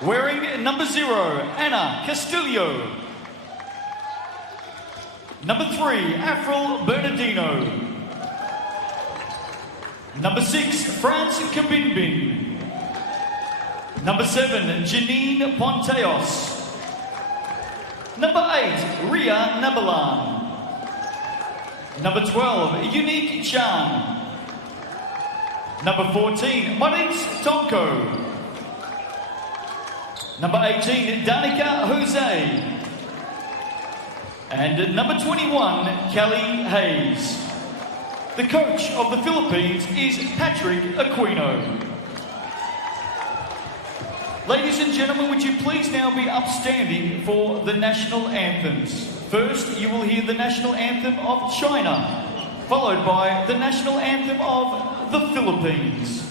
Wearing number 0, Anna Castillo. Number 3, Avril Bernardino. Number 6, France Kabinbin. Number 7, Janine Ponteos. Number 8, Ria Nabalan. Number 12, Unique Chan. Number 14, Maritz Tonko. Number 18, Danica Jose. And number 21, Kelly Hayes. The coach of the Philippines is Patrick Aquino. Ladies and gentlemen, would you please now be upstanding for the national anthems. First, you will hear the national anthem of China, followed by the national anthem of the Philippines.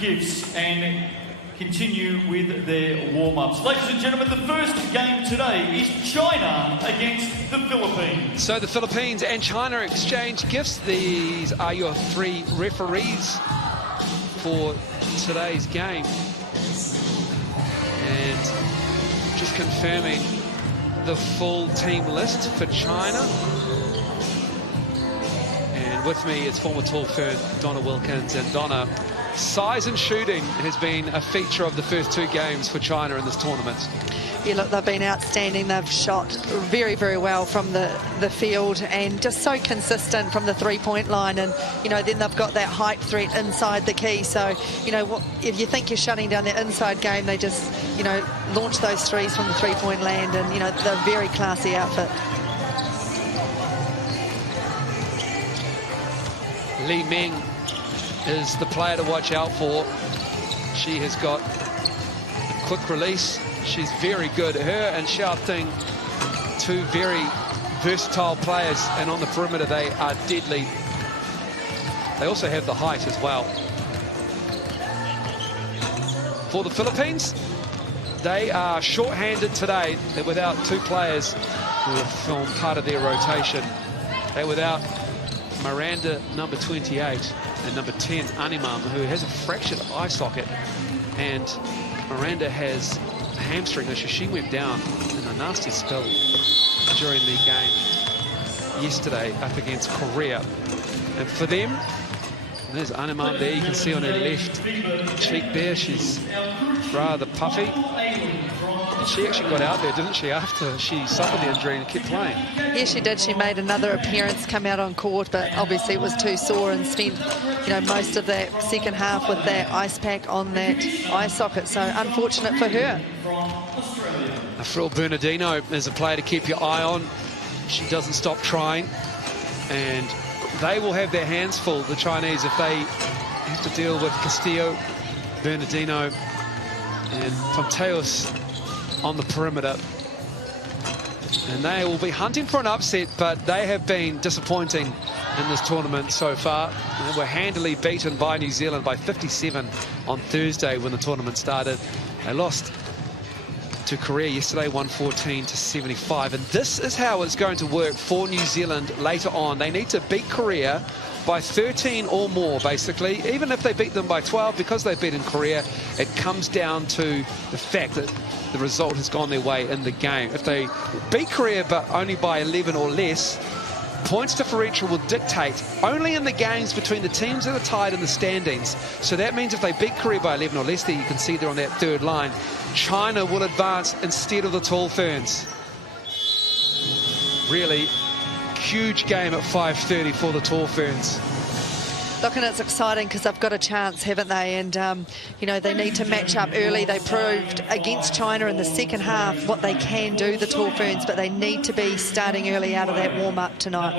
Gifts and continue with their warm-ups. Ladies and gentlemen, the first game today is China against the Philippines. So the Philippines and China exchange gifts. These are your 3 referees for today's game. And just confirming the full team list for China. And with me is former tall fern Donna Wilkins. And Donna, size and shooting has been a feature of the first 2 games for China in this tournament. Yeah, look, they've been outstanding. They've shot very, very well from the field and just so consistent from the three-point line. And, you know, then they've got that height threat inside the key. So, you know, if you think you're shutting down their inside game, they just, you know, launch those threes from the three-point land. And, you know, they're a very classy outfit. Li Meng is the player to watch out for. She has got a quick release. She's very good. Her and Xiao Ting, 2 very versatile players, and on the perimeter they are deadly. They also have the height as well. For the Philippines, they are short-handed today. They're without 2 players who have formed part of their rotation. They're without Miranda, number 28, and number 10, Animam, who has a fractured eye socket, and Miranda has a hamstring issue. She went down in a nasty spill during the game yesterday up against Korea. And for them, there's Animam there. You can see on her left cheek there, she's rather puffy. And she actually got out there, didn't she, after she suffered the injury and kept playing? Yes, she did. She made another appearance, come out on court, but obviously it was too sore and spent, you know, most of that second half with that ice pack on that eye socket. So unfortunate for her. Avril Bernardino is a player to keep your eye on. She doesn't stop trying, and they will have their hands full, the Chinese, if they have to deal with Castillo, Bernardino, and Fonteos on the perimeter. And they will be hunting for an upset, but they have been disappointing in this tournament so far. They were handily beaten by New Zealand by 57 on Thursday when the tournament started. They lost to Korea yesterday, 114 to 75. And this is how it's going to work for New Zealand later on. They need to beat Korea by 13 or more, basically. Even if they beat them by 12, because they've beaten Korea, it comes down to the fact that the result has gone their way in the game. If they beat Korea but only by 11 or less, points differential will dictate only in the games between the teams that are tied in the standings. So that means if they beat Korea by 11 or less, there you can see there on that third line, China will advance instead of the Tall Ferns. Really huge game at 5:30 for the Tall Ferns. Look, and it's exciting because they've got a chance, haven't they? And, you know, they need to match up early. They proved against China in the second half what they can do, the Tall Ferns, but they need to be starting early out of that warm-up tonight.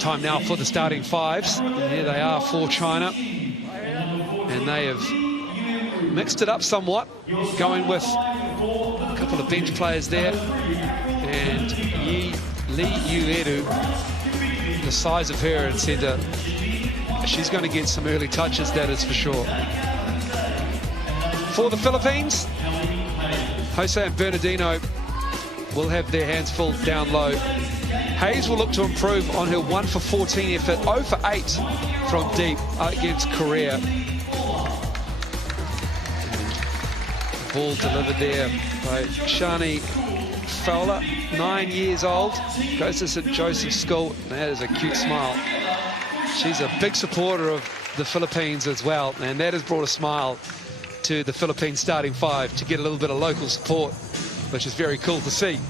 Time now for the starting fives. And here they are for China. And they have mixed it up somewhat, going with a couple of bench players there. And Lee Yu-Edu, the size of her in centre, she's going to get some early touches, that is for sure. For the Philippines, Jose and Bernardino will have their hands full down low. Hayes will look to improve on her 1 for 14 effort, 0 for 8 from deep against Korea. Ball delivered there by Shani Fowler, 9 years old, goes to St. Joseph's School. That is a cute smile. She's a big supporter of the Philippines as well, and that has brought a smile to the Philippines starting five to get a little bit of local support, which is very cool to see.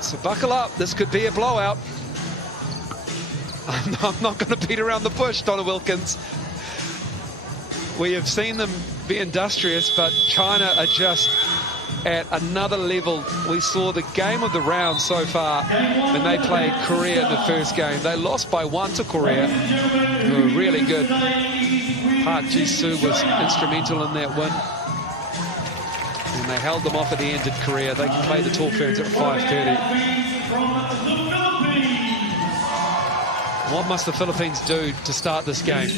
So buckle up, this could be a blowout. I'm not going to beat around the bush, Donna Wilkins. We have seen them be industrious, but China are just at another level. We saw the game of the round so far when they played Korea in the first game. They lost by 1 to Korea, who were really good. Park Ji-soo was instrumental in that win. And they held them off at the end of Korea. They can play the Tall Ferns at 5:30. What must the Philippines do to start this game?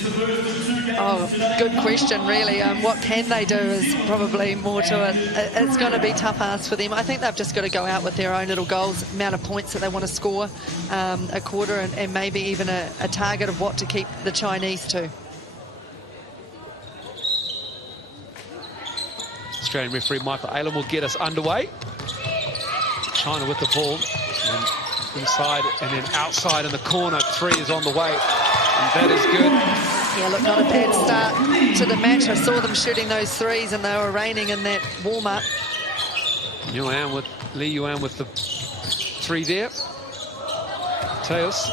Oh, good question, really. What can they do is probably more to it. It's going to be tough ask for them. I think they've just got to go out with their own little goals, amount of points that they want to score, a quarter, and maybe even a target of what to keep the Chinese to. Australian referee Michael Aylan will get us underway. China with the ball. And inside and then outside in the corner. 3 is on the way. And that is good. Yeah, look, not a bad start to the match. I saw them shooting those threes and they were raining in that warm-up. Lee Yuan with the 3 there. Teos.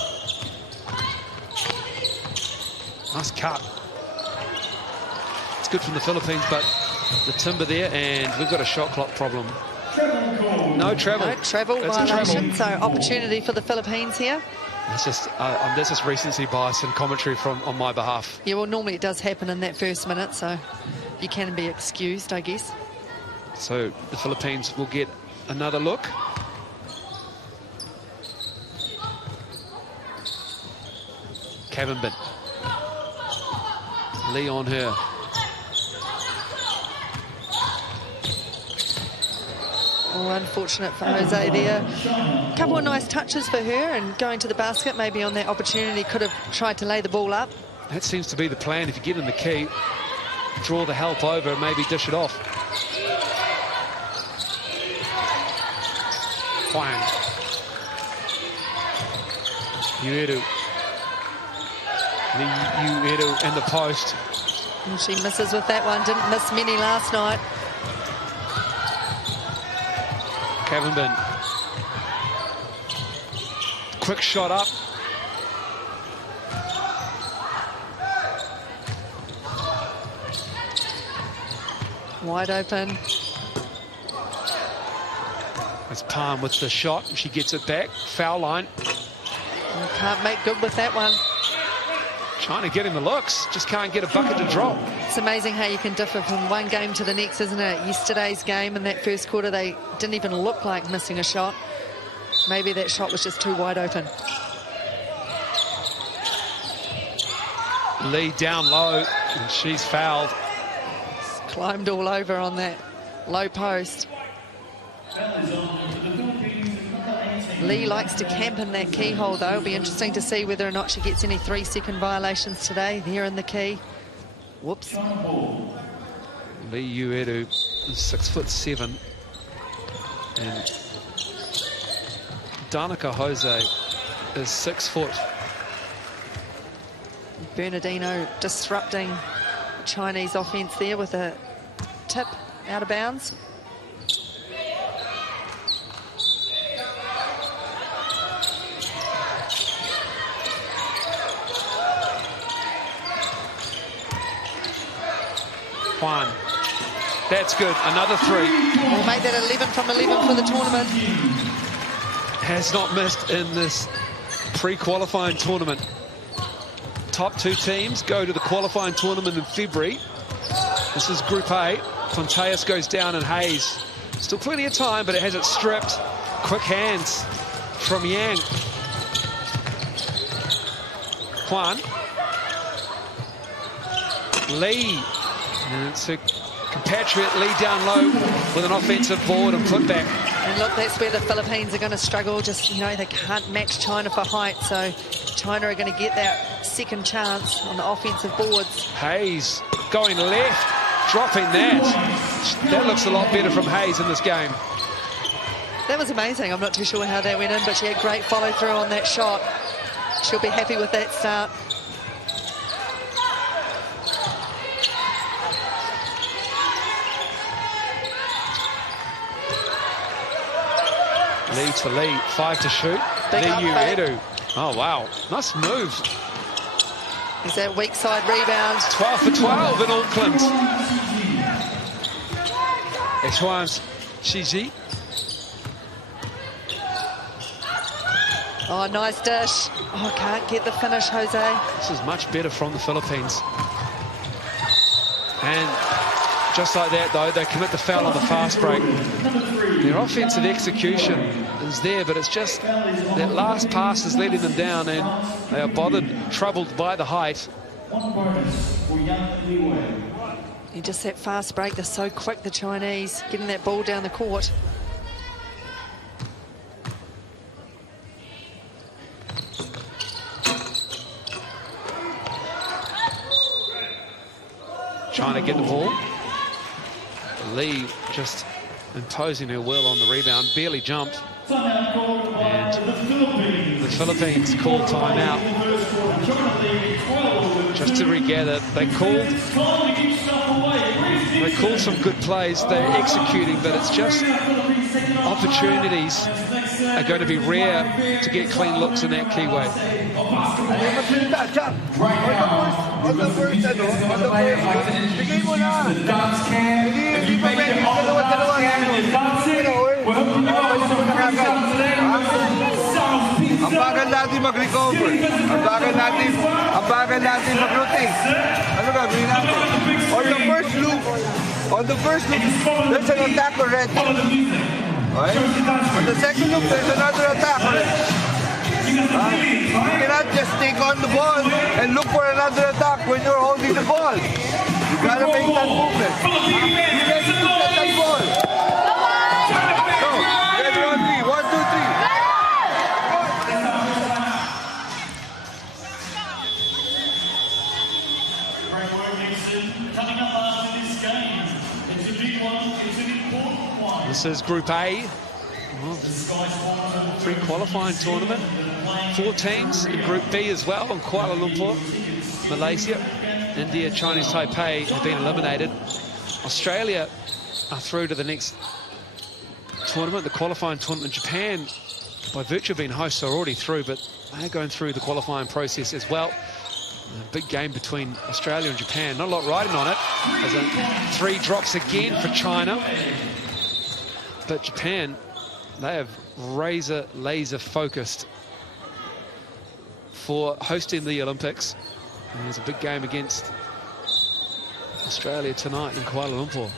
Nice cut. It's good from the Philippines, but the timber there, and we've got a shot clock problem. No travel. No travel violation, so opportunity for the Philippines here. That's just recency bias and commentary on my behalf. Yeah, well, normally it does happen in that first minute, so you can be excused, I guess. So the Philippines will get another look. Cavenbin. Lee on her. Oh, unfortunate for Jose there. A couple of nice touches for her and going to the basket, maybe on that opportunity, could have tried to lay the ball up. That seems to be the plan. If you get in the key, draw the help over and maybe dish it off. Huang. Yu-Edu. Yu-Edu in the post. And she misses with that one. Didn't miss many last night. Cavenbin. Quick shot up. Wide open. As Palm with the shot, she gets it back. Foul line. Can't make good with that one. Trying to get him the looks, just can't get a bucket to drop. It's amazing how you can differ from one game to the next, isn't it? Yesterday's game in that first quarter, they didn't even look like missing a shot. Maybe that shot was just too wide open. Lee down low, and she's fouled. Climbed all over on that low post. Lee likes to camp in that keyhole, though. It'll be interesting to see whether or not she gets any 3-second violations today. There in the key. Whoops. Lee Uedu is 6'7", and Danica Jose is 6 foot. Bernardino disrupting Chinese offense there with a tip out of bounds. Juan, that's good, another 3. We'll make that 11 from 11 for the tournament. Has not missed in this pre-qualifying tournament. Top 2 teams go to the qualifying tournament in February. This is Group A. Ponteus goes down and Hayes. Still plenty of time, but it has it stripped. Quick hands from Yang. Juan. Lee. And it's a compatriot, Lee down low with an offensive board and put back. And look, that's where the Philippines are going to struggle. Just, you know, they can't match China for height, so China are going to get that second chance on the offensive boards. Hayes going left, dropping that. That looks a lot better from Hayes in this game. That was amazing. I'm not too sure how that went in, but she had great follow through on that shot. She'll be happy with that start. Lee to Lee, 5 to shoot. Big Lee up, Uedu. Oh, wow. Nice move. Is that weak side rebound. 12 for 12 in Auckland. Echuans Shiji. Oh, nice dish. Oh, can't get the finish, Jose. This is much better from the Philippines. And just like that, though, they commit the foul on the fast break. Their offensive execution is there, but it's just that last pass is letting them down, and they are troubled by the height. You just that fast break, they're so quick, the Chinese, getting that ball down the court. Trying to get the ball. Lee just imposing her will on the rebound, barely jumped. And the Philippines called timeout. Just to regather, they called some good plays. They're executing, but it's just opportunities are going to be rare to get clean looks in that keyway. Ang bagal natin mag-recover. Ang bagal natin mag-rotate. Ano gagawin natin? On the first look, there's an attack already. Okay? On the second look, there's another attack already. You cannot just take on the ball and look for another attack when you're holding the ball. You gotta make that movement. You get that ball. So, get on 3. 1, 2, 3. Coming up after this game, it's a big one, it's an important one. This is Group A. Pre-qualifying tournament. 4 teams in Group B as well, in Kuala Lumpur, Malaysia, India, Chinese Taipei have been eliminated. Australia are through to the next tournament, the qualifying tournament. Japan, by virtue of being hosts, are already through, but they're going through the qualifying process as well. A big game between Australia and Japan. Not a lot riding on it. As a 3 drops again for China. But Japan They have laser focused for hosting the Olympics. And there's a big game against Australia tonight in Kuala Lumpur.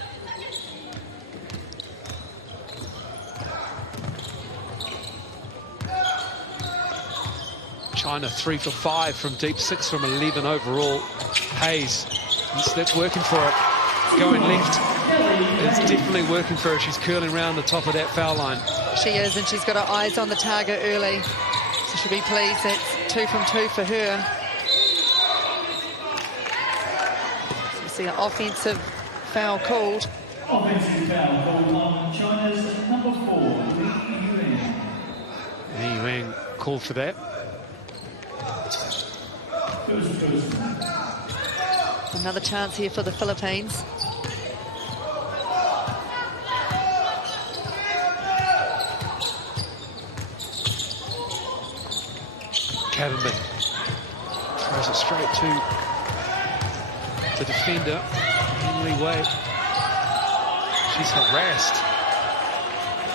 China 3 for 5 from deep, 6 from 11 overall. Hayes, that's working for it. Going left, it's definitely working for her. She's curling around the top of that foul line. She is, and she's got her eyes on the target early. So she'll be pleased. That's 2 from 2 for her. So you see an offensive foul called. Offensive foul called on China's number 4, Li Yuan. Li Yuan called for that. Another chance here for the Philippines. Cavendish throws it straight to the defender, Henry Wade. She's harassed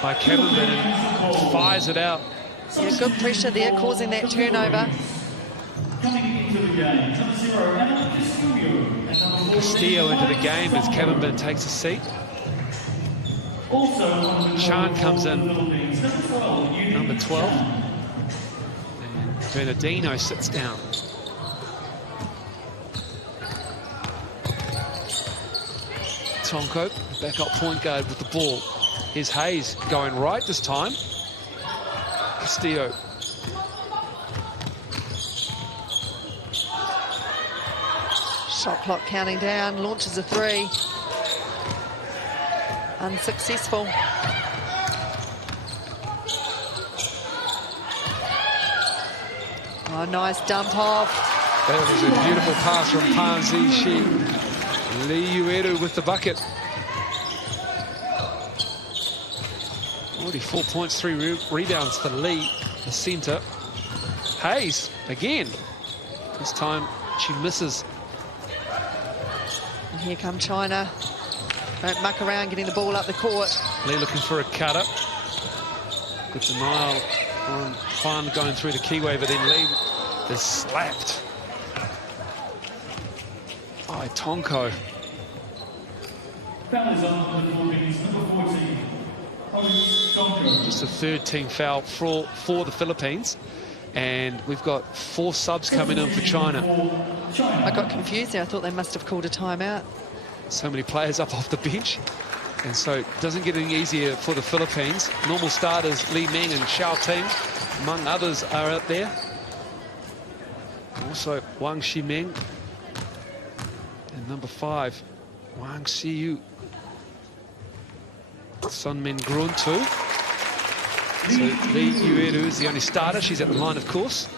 by Cavendish and fires it out. Yeah, good pressure there, causing that turnover. Coming into the game, number 0, Anna Castillo into the game as Cavendish takes a seat. Also, Chan comes in, number 12. Bernardino sits down. Tonko, backup point guard with the ball. Here's Hayes going right this time. Castillo. Shot clock counting down, launches a 3. Unsuccessful. Oh, nice dump off. That was a beautiful pass from Panzi Shi. Li Yueru with the bucket. Already 4 points, 3 rebounds for Lee, the centre. Hayes, again. This time she misses. And here come China. Don't muck around getting the ball up the court. Lee looking for a cutter. Good denial on Fan going through the keyway, but then Lee is slapped by Tonko. Just a third team foul for the Philippines. And we've got 4 subs coming in for China. I got confused there. I thought they must have called a timeout. So many players up off the bench. And so it doesn't get any easier for the Philippines. Normal starters, Li Meng and Xiao Ting, among others, are out there. Also, Wang Ximeng. And number 5, Wang Xiyu. Sun Min Grun too. So Li Yueru is the only starter. She's at the line, of course.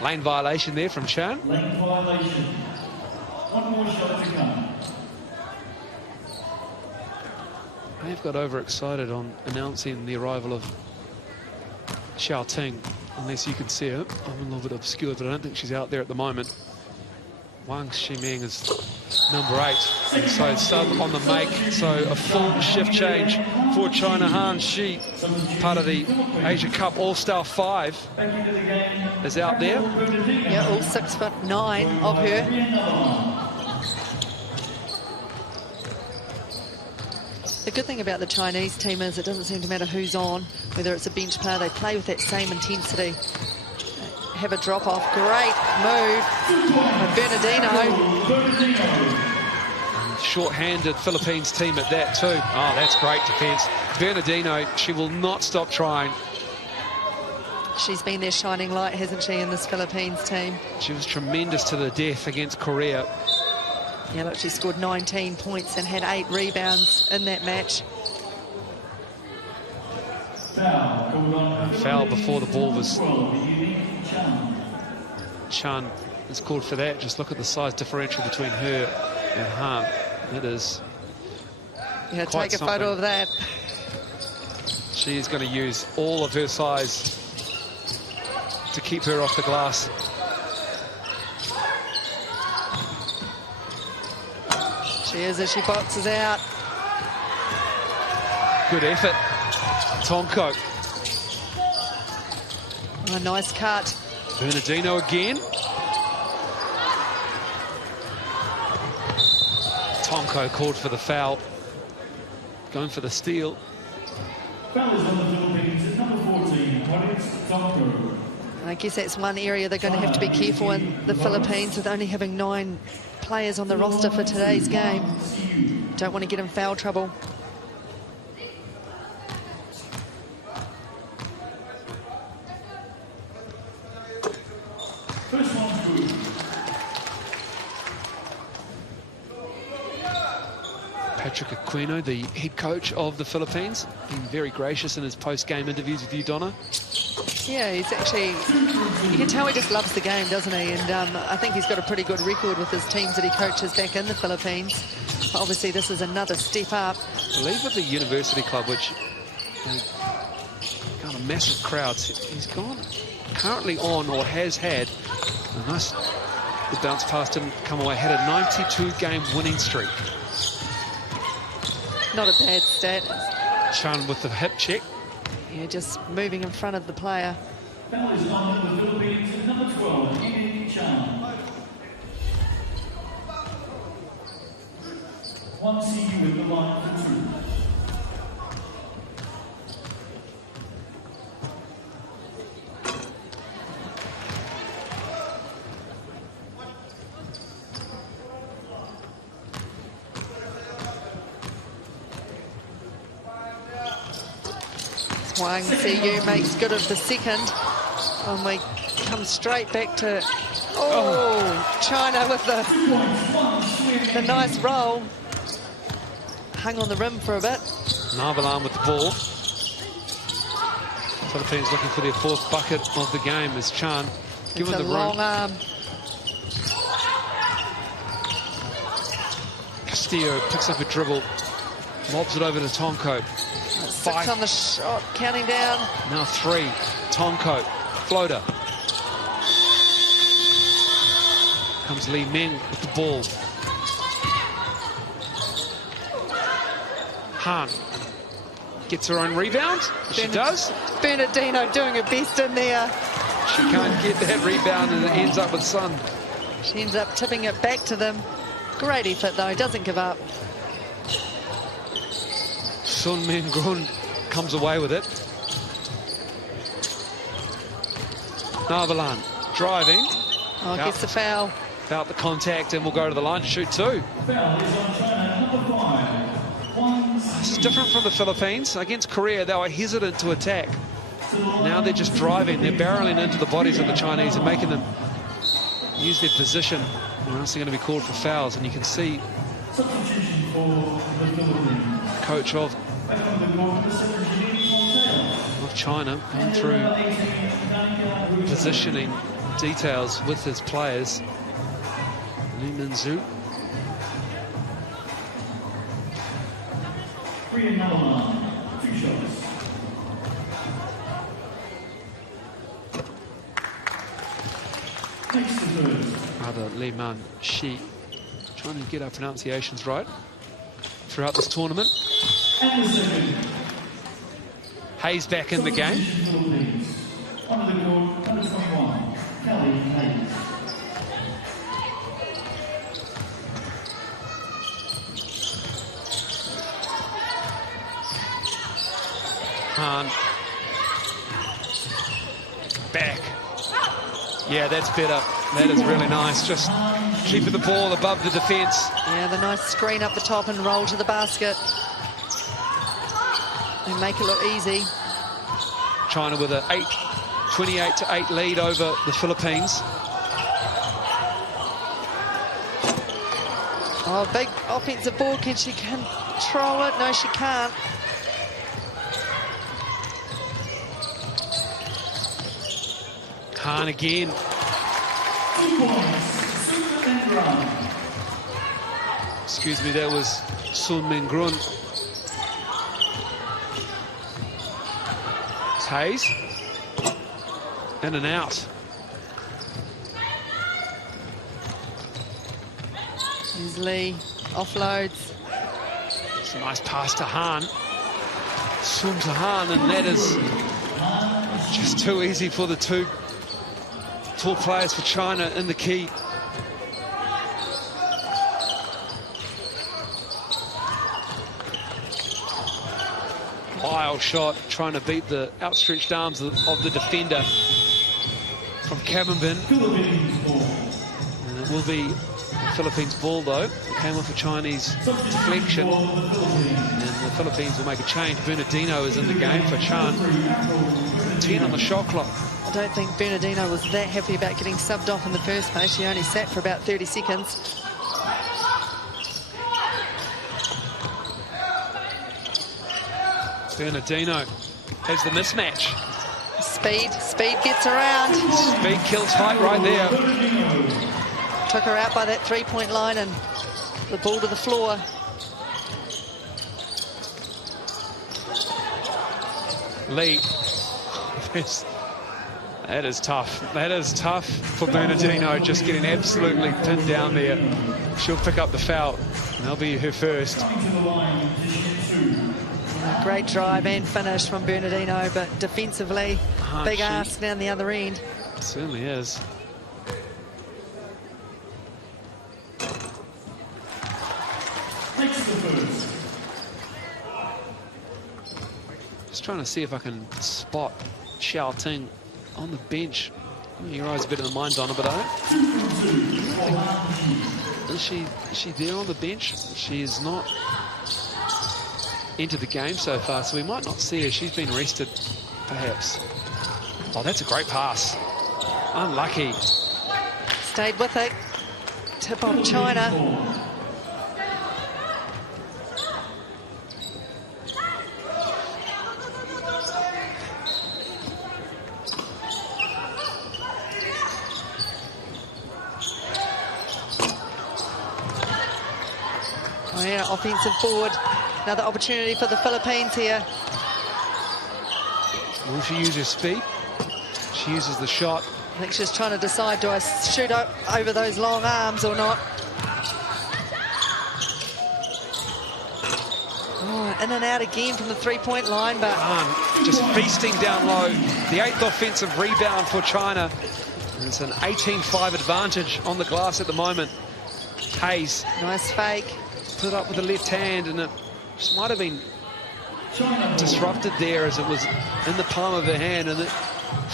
Lane violation there from Chan. Lane violation. One more shot to come. They've got overexcited on announcing the arrival of Xiao Ting, unless you can see her. I'm a little bit obscured, but I don't think she's out there at the moment. Wang Ximeng is number 8, and so sub on the make. So a full shift change for China. Han Shi, part of the Asia Cup All-Star 5, is out there. Yeah, all 6'9" of her. The good thing about the Chinese team is it doesn't seem to matter who's on, whether it's a bench player, they play with that same intensity. Have a drop off. Great move by Bernardino. Short-handed Philippines team at that too. Oh, that's great defense. Bernardino, she will not stop trying. She's been their shining light, hasn't she, in this Philippines team? She was tremendous to the death against Korea. Yeah, look, she scored 19 points and had 8 rebounds in that match. Foul before the ball was... Chan is called for that. Just look at the size differential between her and Han. It is Yeah, quite take a something. photo of that. She is going to use all of her size to keep her off the glass. She is as she boxes out. Good effort. Tonko. Oh, nice cut. Bernardino again. Tonko called for the foul. Going for the steal. Foul is on the Philippines at number 14, Tonko. I guess that's one area they're going to have to be careful in the Philippines, with only having 9 players on the roster for today's game. Don't want to get in foul trouble. First one's good. Patrick Aquino, the head coach of the Philippines, been very gracious in his post-game interviews with you, Donna. Yeah, he's actually, you can tell he just loves the game, doesn't he? And I think he's got a pretty good record with his teams that he coaches back in the Philippines. But obviously, this is another step up. I believe with the university club, which got a massive crowds, he's gone currently on, or has had, a nice bounce past him, come away, had a 92-game winning streak. Not a bad stat. Chan with the hip check. Yeah, just moving in front of the player. Foul is on the Philippines at number 12, Chan. One CU with the line for 2. Wang CU makes good of the second. And we come straight back to, China with the nice roll. Hung on the rim for a bit. Narvalan with the ball. Philippines looking for their 4th bucket of the game as Chan given the long arm. Castillo picks up a dribble, lobs it over to Tonko. 6 on the shot, counting down. Now 3. Tonko, floater. Comes Li Meng with the ball. Han gets her own rebound. She does. Bernardino doing her best in there. She can't get that rebound and it ends up with Sun. She ends up tipping it back to them. Great effort though, doesn't give up. Sun Min Grun comes away with it. Narvalan driving. Oh, gets the foul. Out the contact and will go to the line to shoot 2. Foul is on China, number 5. This is different from the Philippines. Against Korea, they were hesitant to attack. Now they're just driving. They're barreling into the bodies of the Chinese and making them use their position, or else they're going to be called for fouls. And you can see Substitution for the Philippines. coach of China going through positioning details with his players. Lee Min-zhu. 3 and number 9, 2 shots. Next to first. Rather, Li Man Shi. Trying to get our pronunciations right throughout this tournament. And the second. Hayes back in the game. Philippines. On the court, number 21, Kelly Hayes. Han. Back. Yeah, that's better. That is really nice. Just keeping the ball above the defence. Yeah, the nice screen up the top and roll to the basket. They make it look easy. China with a 28-8 lead over the Philippines. Oh, big offensive ball. Can she control it? No, she can't. Han again. 2 points, Sun and Grun. Excuse me, that was Sun Min Grun. It's Hayes. In and out. Here's Lee, offloads. It's a nice pass to Han. Swim to Han, and that is just too easy for the two tall players for China in the key. Wild shot, trying to beat the outstretched arms of the defender from Cabinbin. And it will be the Philippines' ball, though. It came off a Chinese deflection. And the Philippines will make a change. Bernardino is in the game for Chan. 10 on the shot clock. I don't think Bernardino was that happy about getting subbed off in the first place. She only sat for about 30 seconds. Bernardino has the mismatch. Speed gets around. Speed kills height right there. Took her out by that three-point line and the ball to the floor. Lee. That is tough. That is tough for Bernardino, just getting absolutely pinned down there. She'll pick up the foul, and that'll be her first. Great drive and finish from Bernardino, but defensively, big ask down the other end. It certainly is. Just trying to see if I can spot Xiao Ting on the bench. Your eyes are better than mine, Donna, but I don't. Is she there on the bench? She is not entered the game so far, so we might not see her. She's been rested, perhaps. Oh, that's a great pass. Unlucky. Stayed with it. Tip on China. Oh yeah, offensive board. Another opportunity for the Philippines here. Will she use her speed? She uses the shot. I think she's trying to decide, do I shoot over those long arms or not? Oh, in and out again from the three-point line, but... just feasting down low. The 8th offensive rebound for China. And it's an 18-5 advantage on the glass at the moment. Hayes. Nice fake. Put up with the left hand, and it just might have been disrupted there as it was in the palm of her hand, and it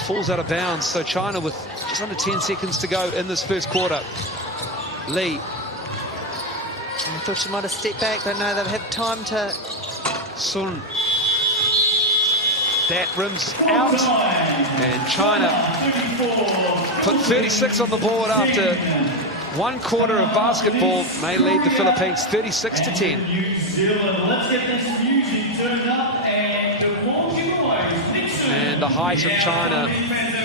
falls out of bounds. So China with just under 10 seconds to go in this first quarter. Lee. I thought she might have stepped back, but no, they've had time to... Sun. That rims out. And China put 36 on the board after 1 quarter of basketball. May lead the Philippines 36 to 10. New Zealand, let's get this music turned up and And the height of China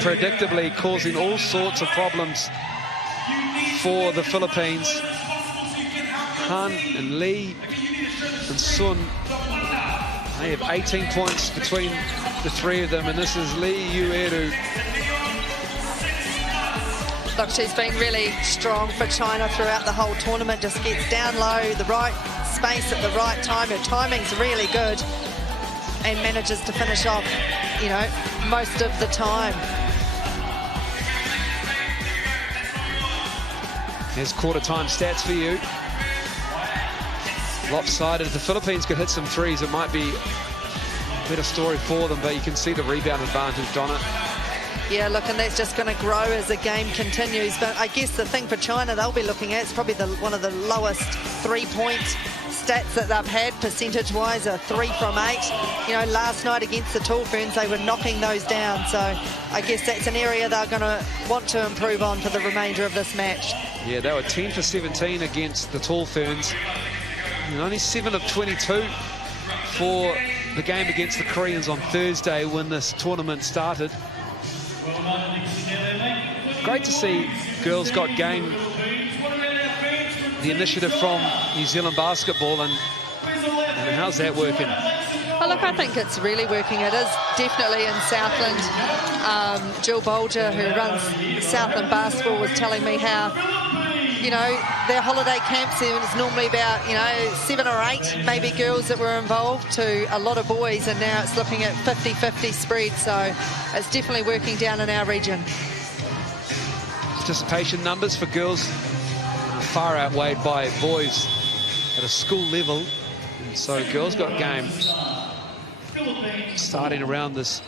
predictably causing all sorts of problems for the Philippines. Han and Lee and Sun, they have 18 points between the three of them, and this is Lee Yueru. Look, she's been really strong for China throughout the whole tournament. Just gets down low, the right space at the right time. Her timing's really good and manages to finish off, you know, most of the time. There's quarter time stats for you. Lopsided. If the Philippines could hit some threes, it might be a better story for them, but you can see the rebound advantage on it. Yeah, look, and that's just going to grow as the game continues. But I guess the thing for China they'll be looking at is probably one of the lowest three-point stats that they've had percentage-wise, are 3 from 8. You know, last night against the Tall Ferns, they were knocking those down. So I guess that's an area they're going to want to improve on for the remainder of this match. Yeah, they were 10 for 17 against the Tall Ferns. And only 7 of 22 for the game against the Koreans on Thursday when this tournament started. Great to see Girls Got Game, the initiative from New Zealand basketball, and how's that working? Oh, look, I think it's really working. It is definitely in Southland. Jill Bolger, who runs Southland Basketball, was telling me how, you know, their holiday camps, there was normally about, you know, 7 or 8 maybe girls that were involved to a lot of boys, and now it's looking at 50-50 spread, so it's definitely working down in our region. Participation numbers for girls far outweighed by boys at a school level, and so girls got game starting around this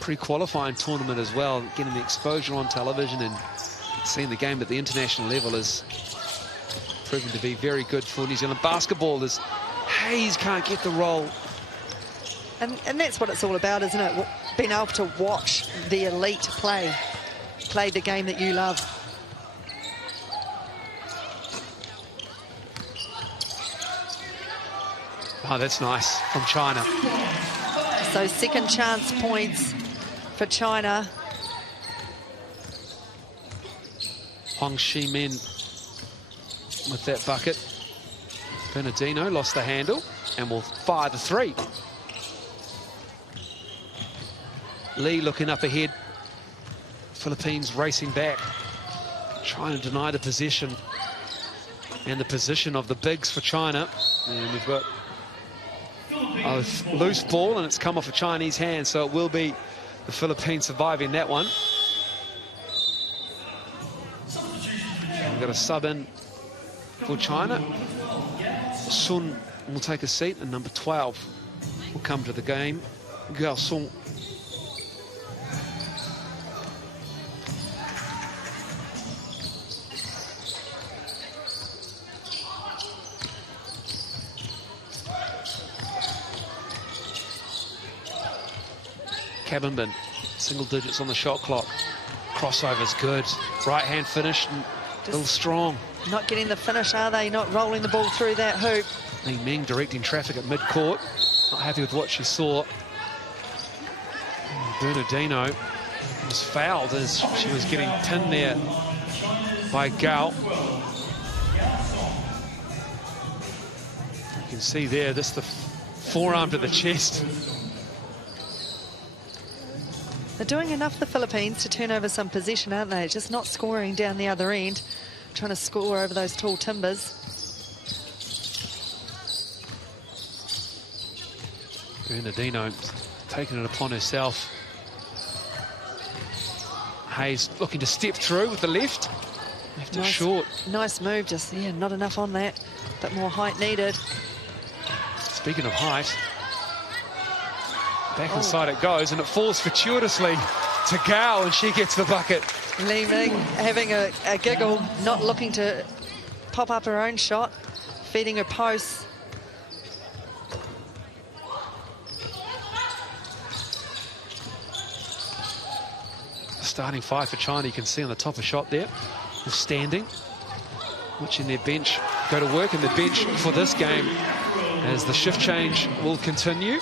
pre-qualifying tournament as well, getting the exposure on television and seeing the game at the international level is proving to be very good for New Zealand basketball. As Hayes can't get the roll. And that's what it's all about, isn't it? Being able to watch the elite play the game that you love. Oh, that's nice from China. So second chance points for China. Hong Shi-min with that bucket. Bernardino lost the handle and will fire the 3. Lee looking up ahead. Philippines racing back, trying to deny the possession and the position of the bigs for China. And we've got a loose ball, and it's come off a Chinese hand, so it will be the Philippines surviving that one. We've got a sub in for China. Sun will take a seat, and number 12 will come to the game. Gao Song. Cabinban, single digits on the shot clock. Crossover's good. Right hand finish, and a little strong. Not getting the finish, are they? Not rolling the ball through that hoop. Li Meng directing traffic at mid-court. Not happy with what she saw. Bernardino was fouled as she was getting pinned there by Gao. You can see there, this the forearm to the chest. They're doing enough, the Philippines, to turn over some possession, aren't they? Just not scoring down the other end, trying to score over those tall timbers. Bernardino taking it upon herself. Hayes looking to step through with the left. Left it short. Nice move, just, yeah, not enough on that. Bit more height needed. Speaking of height, back inside it goes, and it falls fortuitously to Gao, and she gets the bucket. Li Meng having a giggle, not looking to pop up her own shot, feeding her posts. Starting 5 for China, you can see on the top of shot there, is standing, watching their bench go to work, and the bench for this game as the shift change will continue.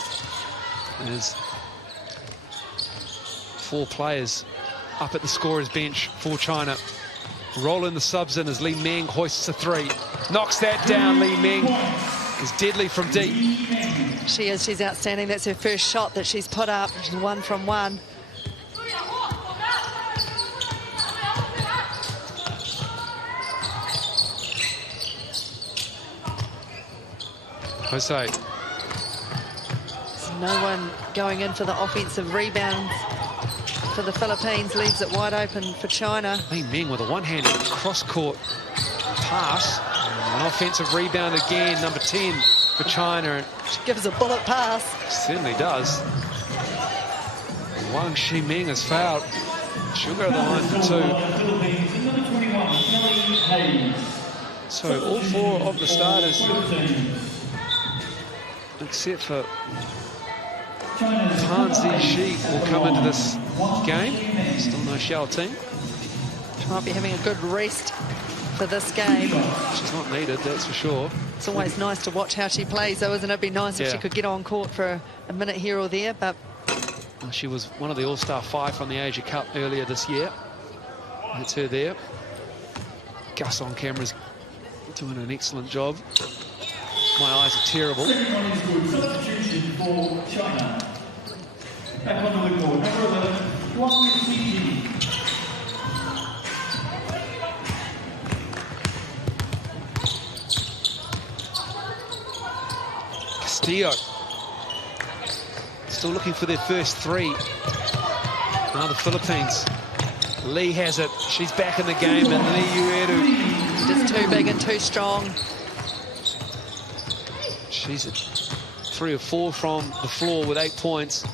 There's 4 players up at the scorer's bench for China. Rolling the subs in as Li Meng hoists a 3. Knocks that down. Li Meng is deadly from deep. She is. She's outstanding. That's her first shot that she's put up. She's 1 from 1. Jose. No one going in for the offensive rebounds for the Philippines. Leaves it wide open for China. Li Meng with a one-handed cross-court pass. An offensive rebound again, number 10 for China. She gives a bullet pass. Certainly does. Wang Shi-Ming is fouled. She'll go to the line for 2. So all 4 of the starters, except for Tan Zi-Shi, will come into this game. Still no Xiao Ting. She might be having a good rest for this game. She's not needed, that's for sure. It's always nice to watch how she plays, though, isn't it? It'd be nice if she could get on court for a minute here or there, but... She was one of the All-Star 5 from the Asia Cup earlier this year. That's her there. Gus on camera's doing an excellent job. My eyes are terrible. for China. Back onto the court, number 11, Huang Xiji. Castillo still looking for their first three. Now the Philippines. Lee has it. She's back in the game, and Lee Ueru. Just too big and too strong. She's at 3 or 4 from the floor with 8 points.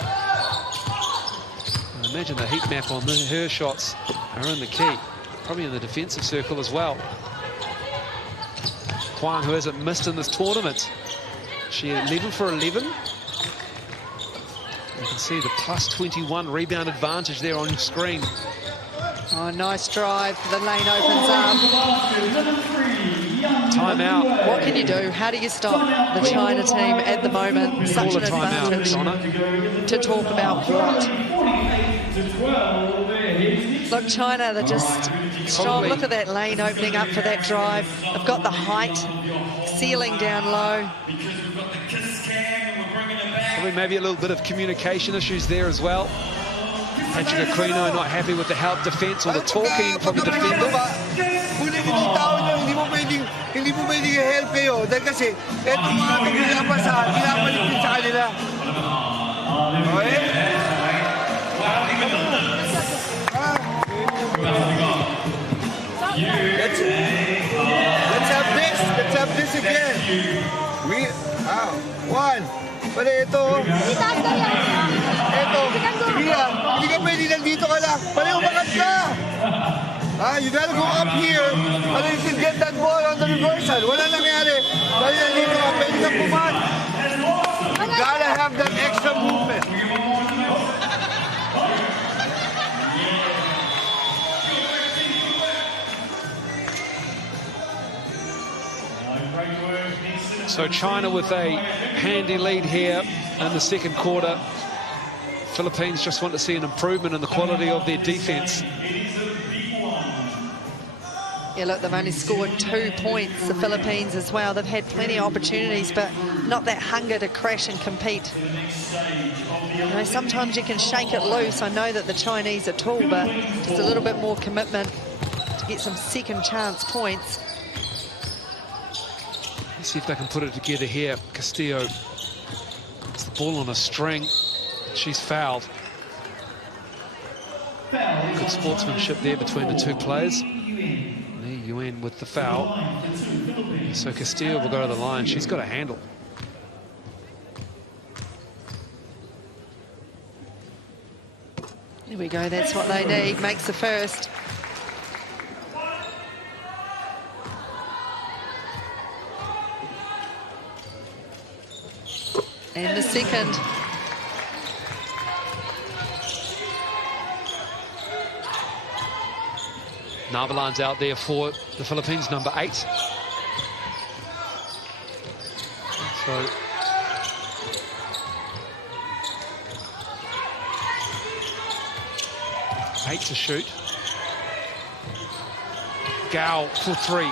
I imagine the heat map on her shots are in the key, probably in the defensive circle as well. Huang, who hasn't missed in this tournament. She 11 for 11. You can see the plus 21 rebound advantage there on your screen. Oh, nice drive. The lane opens up. Timeout. What can you do? How do you stop the China team at the moment? Such an advantage to talk about what. Look, China, they're just strong. Look at that lane opening up for that drive. They've got the height, ceiling down low. Probably maybe a little bit of communication issues there as well. Patrick Aquino not happy with the help defense or the talking from the defender. Hindi mo pwedeng i-help kayo dahil kasi eto mga pinapasahan, pinapalik din sa kanila. Okay? Let's have this again. One. Pero ito, sige hindi ka pwede nandito ka lang. Pareho umangat ka. You gotta go up here and you can get that ball on the reversal. Wala nangyari. Dahil nandito ka, pwede kang pumat. You gotta have that extra movement. So China with a handy lead here in the second quarter. Philippines just want to see an improvement in the quality of their defense. Yeah, look, they've only scored 2 points, the Philippines as well. They've had plenty of opportunities, but not that hunger to crash and compete. You know, sometimes you can shake it loose. I know that the Chinese are tall, but just a little bit more commitment to get some second chance points. Let's see if they can put it together here. Castillo, it's the ball on a string. She's fouled. Good sportsmanship there between the two players. Lee Yuen with the foul. So Castillo will go to the line. She's got a handle. There we go, that's what they need. Makes the first. And the second. Navalan's out there for the Philippines, number 8. So eight to shoot. Gao for 3.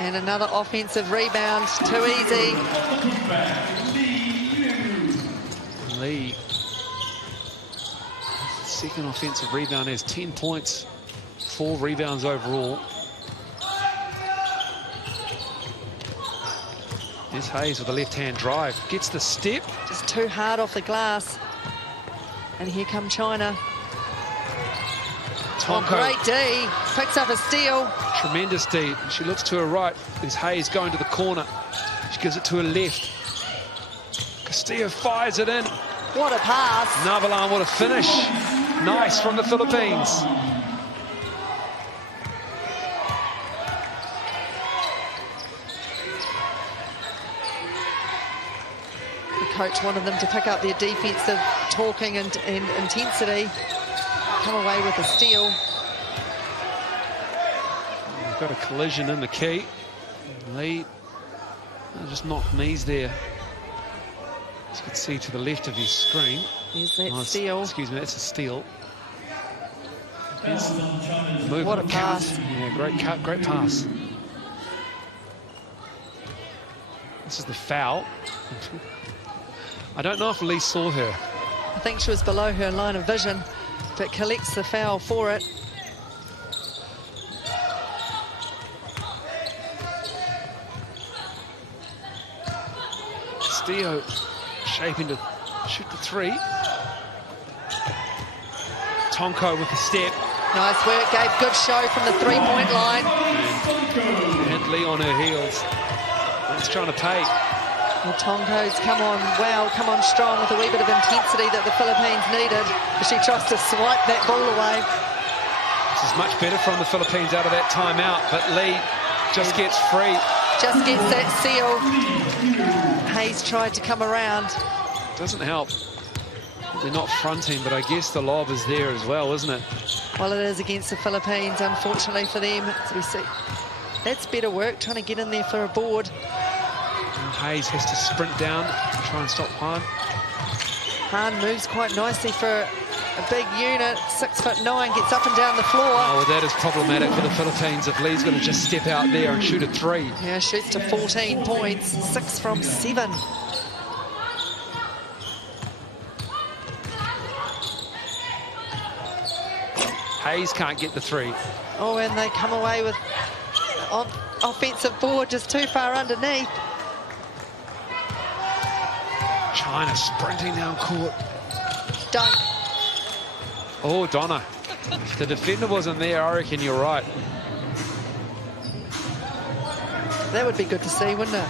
And another offensive rebound, too easy. Lee, second offensive rebound, has 10 points, 4 rebounds overall. There's Hayes with a left-hand drive, gets the step. Just too hard off the glass. And here come China. Tonko. Oh, great D, picks up a steal. Tremendous D. She looks to her right. There's Hayes going to the corner. She gives it to her left. Castillo fires it in. What a pass. Navalan, what a finish. Nice from the Philippines. The coach wanted them to pick up their defensive talking and intensity. Come away with a steal. We've got a collision in the key. Lee just knocked knees there. As you can see to the left of your screen. There's that steal. Excuse me, that's a steal. What a pass. Yeah, great cut, great pass. This is the foul. I don't know if Lee saw her. I think she was below her line of vision, but collects the foul for it. Castillo shaping to shoot the three. Tonko with the step. Nice work, gave good show from the three-point line. And Lee on her heels. That's trying to pay. Well, Tonko's come on well, come on strong with a wee bit of intensity that the Philippines needed. But she tries to swipe that ball away. This is much better from the Philippines out of that timeout, but Lee just gets free. Just gets that seal. Hayes tried to come around. Doesn't help. They're not fronting, but I guess the lob is there as well, isn't it? Well, it is against the Philippines, unfortunately for them. So we see that's better work, trying to get in there for a board. And Hayes has to sprint down, try and stop Hahn. Hahn moves quite nicely for a big unit, 6'9", gets up and down the floor. Oh, well, that is problematic for the Philippines if Lee's going to just step out there and shoot a three. Yeah, shoots to 14 points, 6 from 7. Hayes can't get the three. Oh, and they come away with offensive board just too far underneath. China sprinting down court. Dunk. Oh, Donna. If the defender wasn't there, I reckon you're right. That would be good to see, wouldn't it?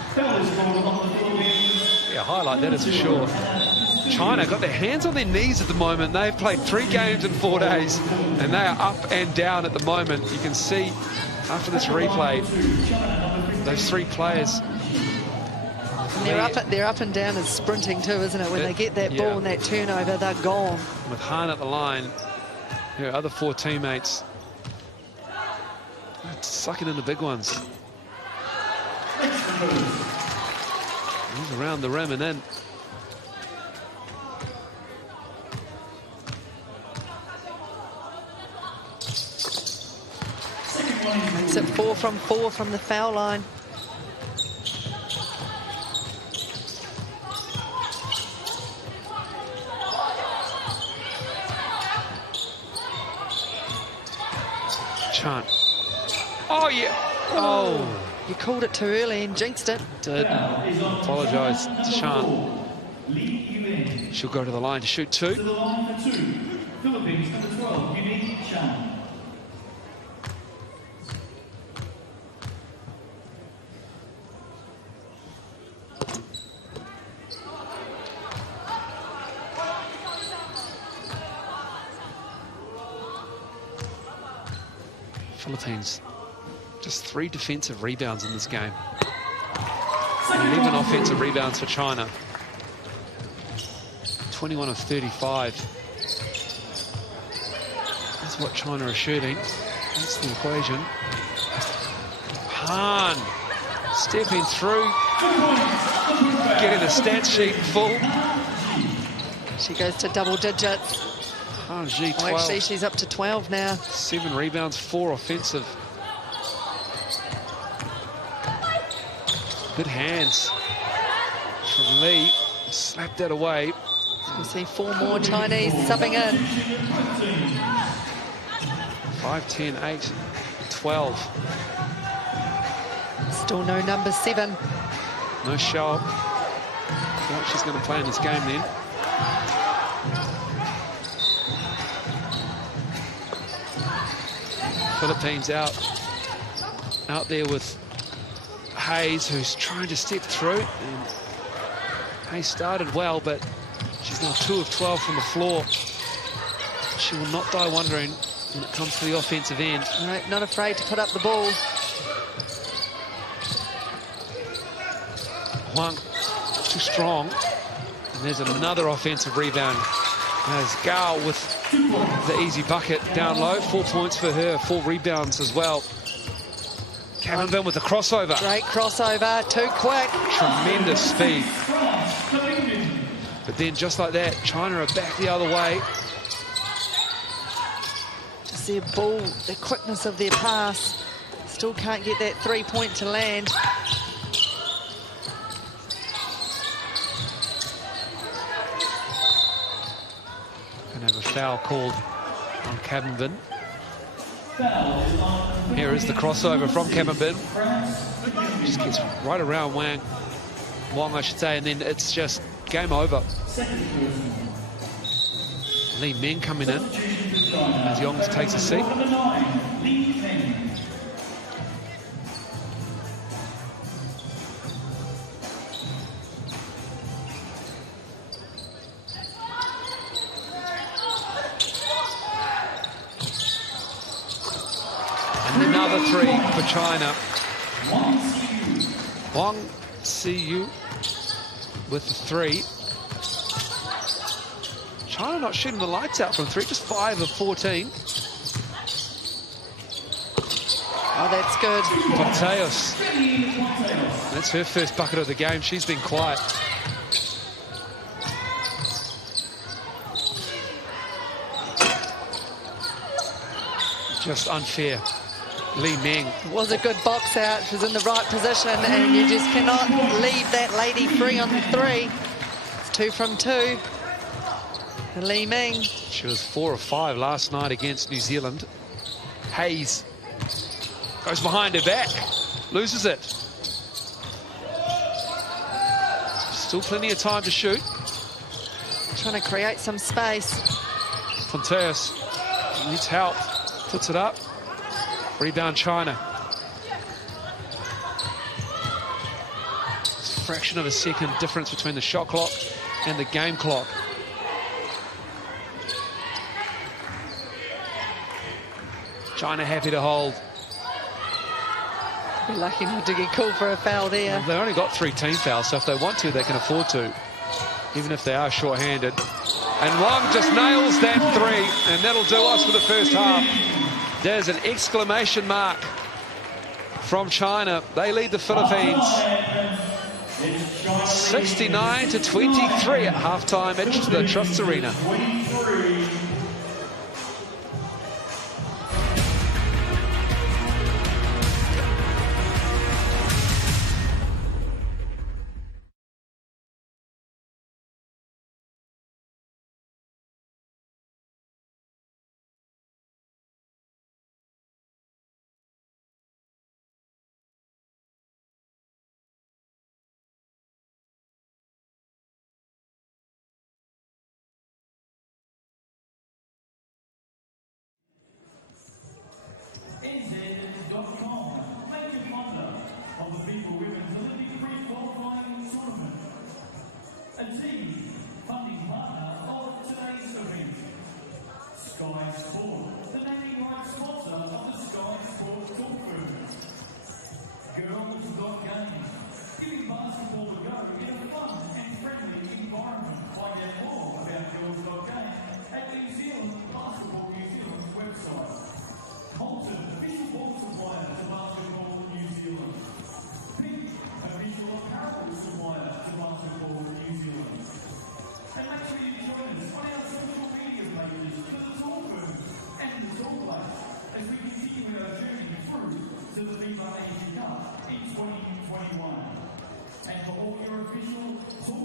Yeah, highlight that is for sure. China got their hands on their knees at the moment. They've played 3 games in 4 days, and they are up and down at the moment. You can see after this replay, those 3 players. And they're up and down and sprinting too, isn't it? When they get that ball and that turnover, they're gone. With Hahn at the line, her other 4 teammates sucking in the big ones. He's around the rim and in. Makes it 4 from 4 from the foul line. Chan. Oh, yeah. Oh. You called it too early and jinxed it. Did. Apologise to Chan. She'll go to the line to shoot 2. To the line for 2. Philippines, number 12, Yuni Chan. Philippines, just 3 defensive rebounds in this game. 11 offensive rebounds for China. 21 of 35. That's what China are shooting. That's the equation. Hahn stepping through, getting the stat sheet full. She goes to double digits. Oh, gee, 12. Oh, actually, she's up to 12 now. 7 rebounds, 4 offensive. Good hands from Lee. Slapped that away. We see 4 more Chinese subbing in. 5, 10, 8, 12. Still no number 7. No show. What she's going to play in this game then. Philippines out there with Hayes, who's trying to step through. And Hayes started well, but she's now 2 of 12 from the floor. She will not die wondering when it comes to the offensive end. No, not afraid to put up the ball. Huang, too strong. And there's another offensive rebound. There's Gao with the easy bucket down low. 4 points for her, 4 rebounds as well. Cameron Byrne with the crossover. Great crossover, too quick. Tremendous speed. But then just like that, China are back the other way. Just their ball, the quickness of their pass. Still can't get that 3-point to land. Gonna have a foul called on Cabinbin. Here is the crossover from Cabinbin. Just gets right around Wong, I should say, and then it's just game over. Li Meng coming in as Yongs takes a seat. And another three for China. Wang Siyu with the three. China not shooting the lights out from three, just 5 of 14. Oh, that's good. Fonteos. That's her first bucket of the game. She's been quiet. Just unfair. Li Meng. Was a good box out. She was in the right position, and you just cannot leave that lady free on the three. It's 2 from 2. And Li Meng. She was 4 of 5 last night against New Zealand. Hayes goes behind her back, loses it. Still plenty of time to shoot. Trying to create some space. Fonteos needs help, puts it up. Rebound China. It's a fraction of a second difference between the shot clock and the game clock. China happy to hold. Be lucky not to get called for a foul there. Well, they've only got 3 team fouls, so if they want to, they can afford to, even if they are short-handed. And Wong just nails that three, and that'll do us for the first half. There's an exclamation mark from China. They lead the Philippines 69-23 at halftime at the Trust Arena. NZ.com, major funder of the FIBA Women's Olympic pre-qualifying tournament. A team funding partner of today's event. Sky Sport, the naming rights sponsor of the Sky Sport Talk Food. Girls.game, giving basketball a go in a fun and friendly environment. Find out more about Girls.game at New Zealand Basketball New Zealand's website. Holton, official ball supplier to Basketball New Zealand. Pink, official apparel supplier to Basketball New Zealand. And make sure you join us on our social media pages for the Talk Room and the Talk Place as we continue our journey through to the FIBA Asia Cup in 2021. And for all your official Talk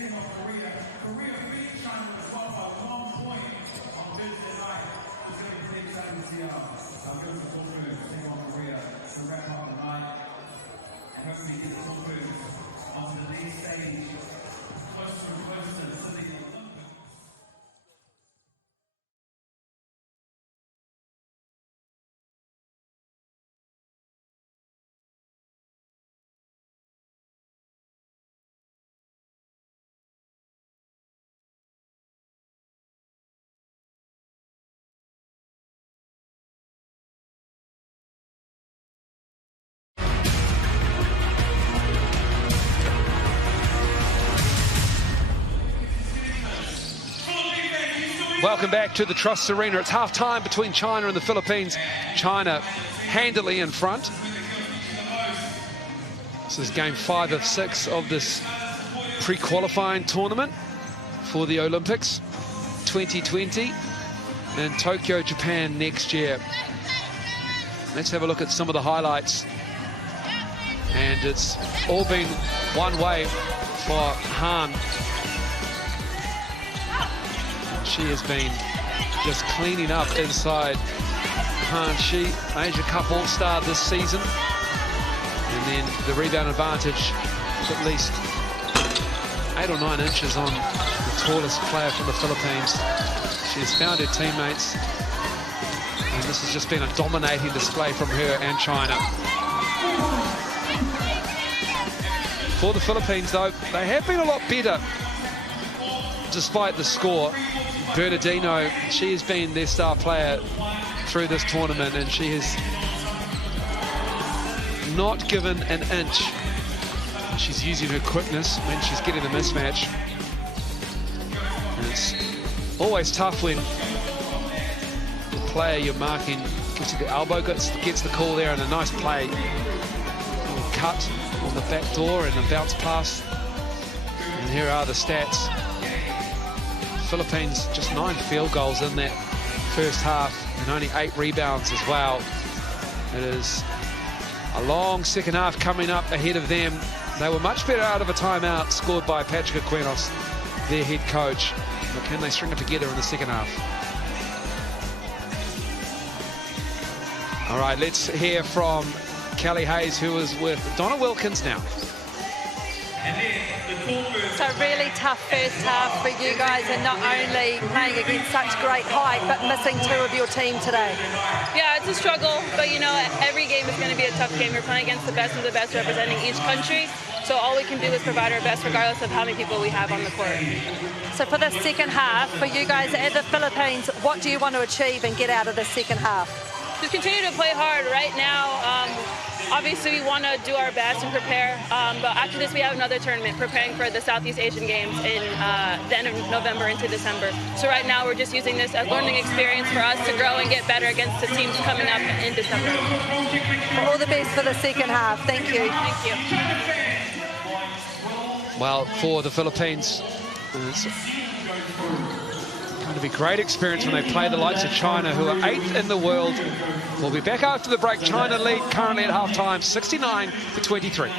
team of Korea. Korea beat China as well by 1 point on Thursday night. It's going to be pretty exciting to see how goes the Philippines team of Korea to wrap up the night and hopefully get the Philippines onto the next stage, closer and closer to the Olympics. Welcome back to the Trust Arena. It's half-time between China and the Philippines. China handily in front. This is game 5 of 6 of this pre-qualifying tournament for the Olympics 2020 in Tokyo, Japan next year. Let's have a look at some of the highlights. And it's all been one way for Han. She has been just cleaning up inside Han Shi, Asia Cup All-Star this season. And then the rebound advantage is at least 8 or 9 inches on the tallest player from the Philippines. She's found her teammates. And this has just been a dominating display from her and China. For the Philippines, though, they have been a lot better despite the score. Bernardino, she has been their star player through this tournament, and she has not given an inch. She's using her quickness when she's getting the mismatch. And it's always tough when the player you're marking gets to the elbow, gets the call there, and a nice play. A cut on the back door and a bounce pass. And here are the stats. Philippines just 9 field goals in that first half and only 8 rebounds as well. It is a long second half coming up ahead of them. They were much better out of a timeout scored by Patrick Aquinos, their head coach. But can they string it together in the second half? All right, let's hear from Kelly Hayes, who is with Donna Wilkins now. So really tough first half for you guys, and not only playing against such great height, but missing 2 of your team today. Yeah, it's a struggle, but you know, every game is going to be a tough game. We're playing against the best of the best representing each country, so all we can do is provide our best regardless of how many people we have on the court. So for the second half, for you guys at the Philippines, what do you want to achieve and get out of the second half? Just continue to play hard. Right now, obviously we want to do our best and prepare, but after this we have another tournament preparing for the Southeast Asian Games in the end of November into December. So right now we're just using this as learning experience for us to grow and get better against the teams coming up in December. All the best for the second half. Thank you. Thank you. Well, for the Philippines, it's going to be a great experience when they play the likes of China, who are 8th in the world. We'll be back after the break. China lead currently at halftime, 69-23.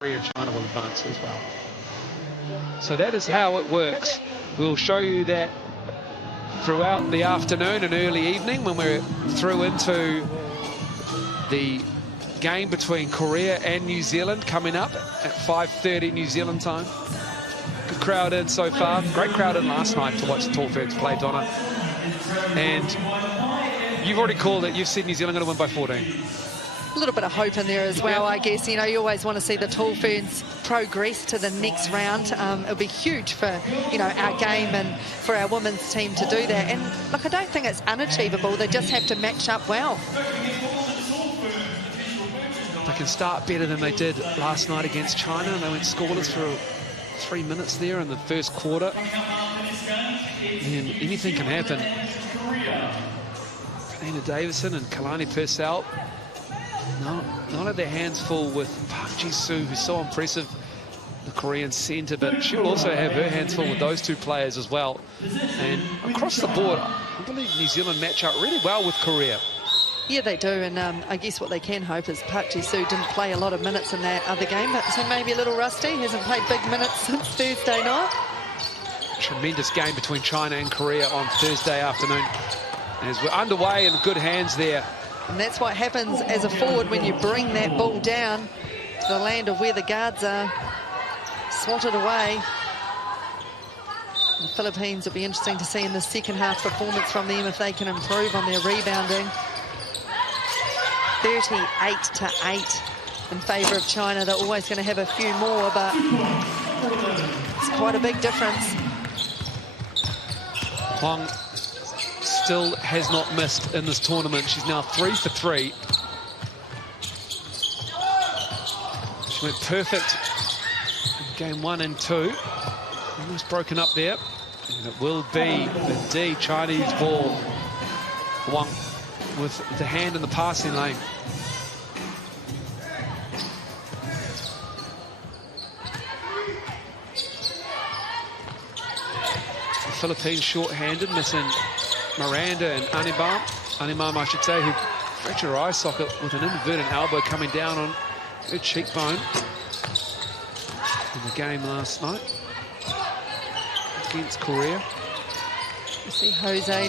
Korea and China will advance as well. So that is how it works. We'll show you that throughout the afternoon and early evening when we're through into the game between Korea and New Zealand coming up at 5:30 New Zealand time. Good crowd in so far. Great crowd in last night to watch the Tall Ferns play, Donna. And you've already called it. You've said New Zealand going to win by 14. A little bit of hope in there as well, I guess. You know, you always want to see the Tall Ferns progress to the next round. It'll be huge for, you know, our game and for our women's team to do that. And, look, I don't think it's unachievable. They just have to match up well. They can start better than they did last night against China. They went scoreless for 3 minutes there in the first quarter. And anything can happen. Dana Davison and Kalani Purcell not had their hands full with Park Ji-soo, who's so impressive, the Korean centre, but she'll also have her hands full with those two players as well. And across the board, I believe New Zealand match up really well with Korea. Yeah, they do, and I guess what they can hope is Park Ji-soo didn't play a lot of minutes in that other game, but so maybe a little rusty. He hasn't played big minutes since Thursday night. Tremendous game between China and Korea on Thursday afternoon. As we're underway in good hands there. And that's what happens as a forward when you bring that ball down to the land of where the guards are. Swatted away. The Philippines will be interesting to see in the second half performance from them if they can improve on their rebounding. 38-8 in favour of China. They're always going to have a few more, but it's quite a big difference. Huang still has not missed in this tournament. She's now 3 for 3. She went perfect in game 1 and 2. Almost broken up there. And it will be indeed Chinese ball. Huang with the hand in the passing lane. The Philippines short-handed, missing Miranda and Animam, I should say, who fractured her eye socket with an inverted elbow coming down on her cheekbone in the game last night against Korea. You see Jose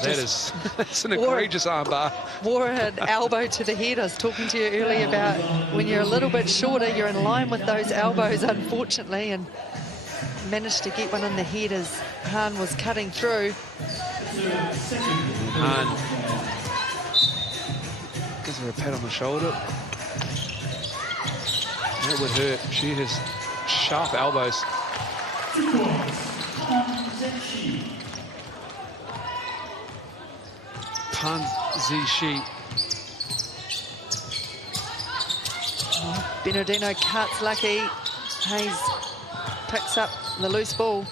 That's an egregious armbar. Wore an elbow to the head. I was talking to you earlier about when you're a little bit shorter, you're in line with those elbows, unfortunately, and managed to get one in the head as Han was cutting through. Han gives her a pat on the shoulder. That would hurt. She has sharp elbows. Pan Zishi. Bernardino cuts, lucky. Hayes picks up the loose ball.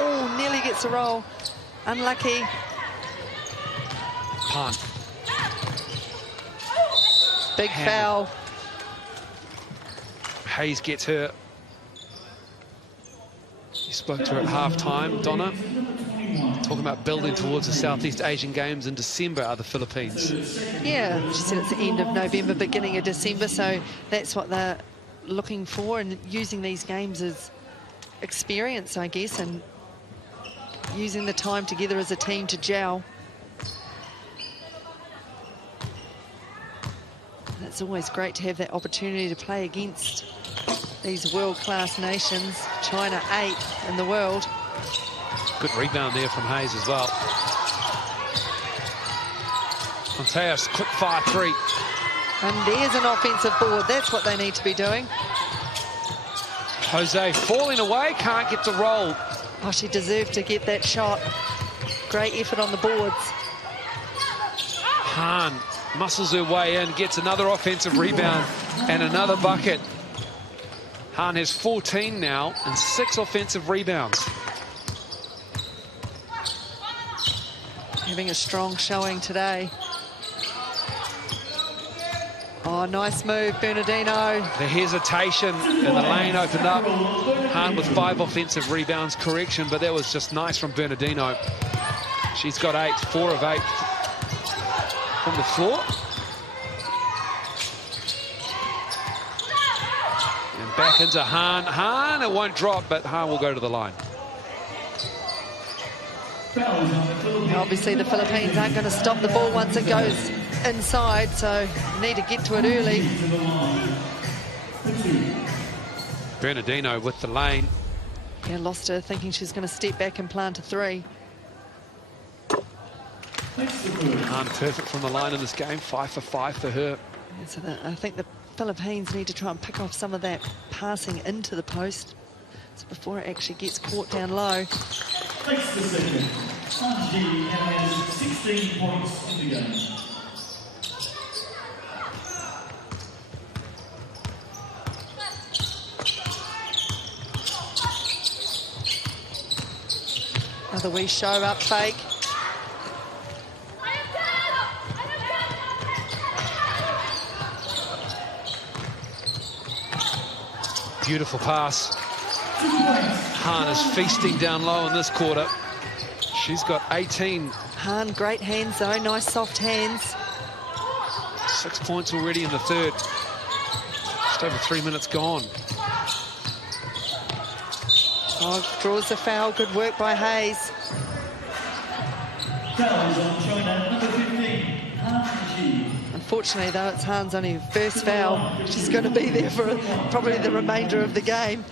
Oh, nearly gets a roll. Unlucky. Pan. Big foul. Hayes gets her. You spoke to her at half-time, Donna. Talking about building towards the Southeast Asian Games in December are the Philippines. Yeah, she said it's the end of November, beginning of December, so that's what they're looking for, and using these games as experience, I guess, and using the time together as a team to gel. And it's always great to have that opportunity to play against these world-class nations. China 8th in the world. Good rebound there from Hayes as well. Mateus, quick fire 3. And there's an offensive board. That's what they need to be doing. Jose falling away, can't get the roll. Oh, she deserved to get that shot. Great effort on the boards. Han muscles her way in, gets another offensive rebound and another bucket. Han has 14 now and 6 offensive rebounds. Having a strong showing today. Oh, nice move, Bernardino. The hesitation and the lane opened up. Han with 5 offensive rebounds, correction, but that was just nice from Bernardino. She's got 8, 4 of 8 from the floor. And back into Han. Han, it won't drop, but Han will go to the line. Now, obviously, the Philippines aren't going to stop the ball once it goes inside, so need to get to it early. Bernardino with the lane. Yeah, lost her, thinking she's going to step back and plant a 3. Han perfect from the line in this game. 5 for 5 for her. Yeah, so I think the Philippines need to try and pick off some of that passing into the post, so before it actually gets caught down low. Next to second, Sanji has 16 points in the game. Another wee show up fake. Beautiful pass. Han is feasting down low in this quarter. She's got 18. Han, great hands though, nice soft hands. 6 points already in the third. Just over 3 minutes gone. Oh, draws the foul, good work by Hayes. Foul is on China, number 15, Han Ji. Unfortunately though, it's Han's only first foul. She's going to be there for probably the remainder of the game.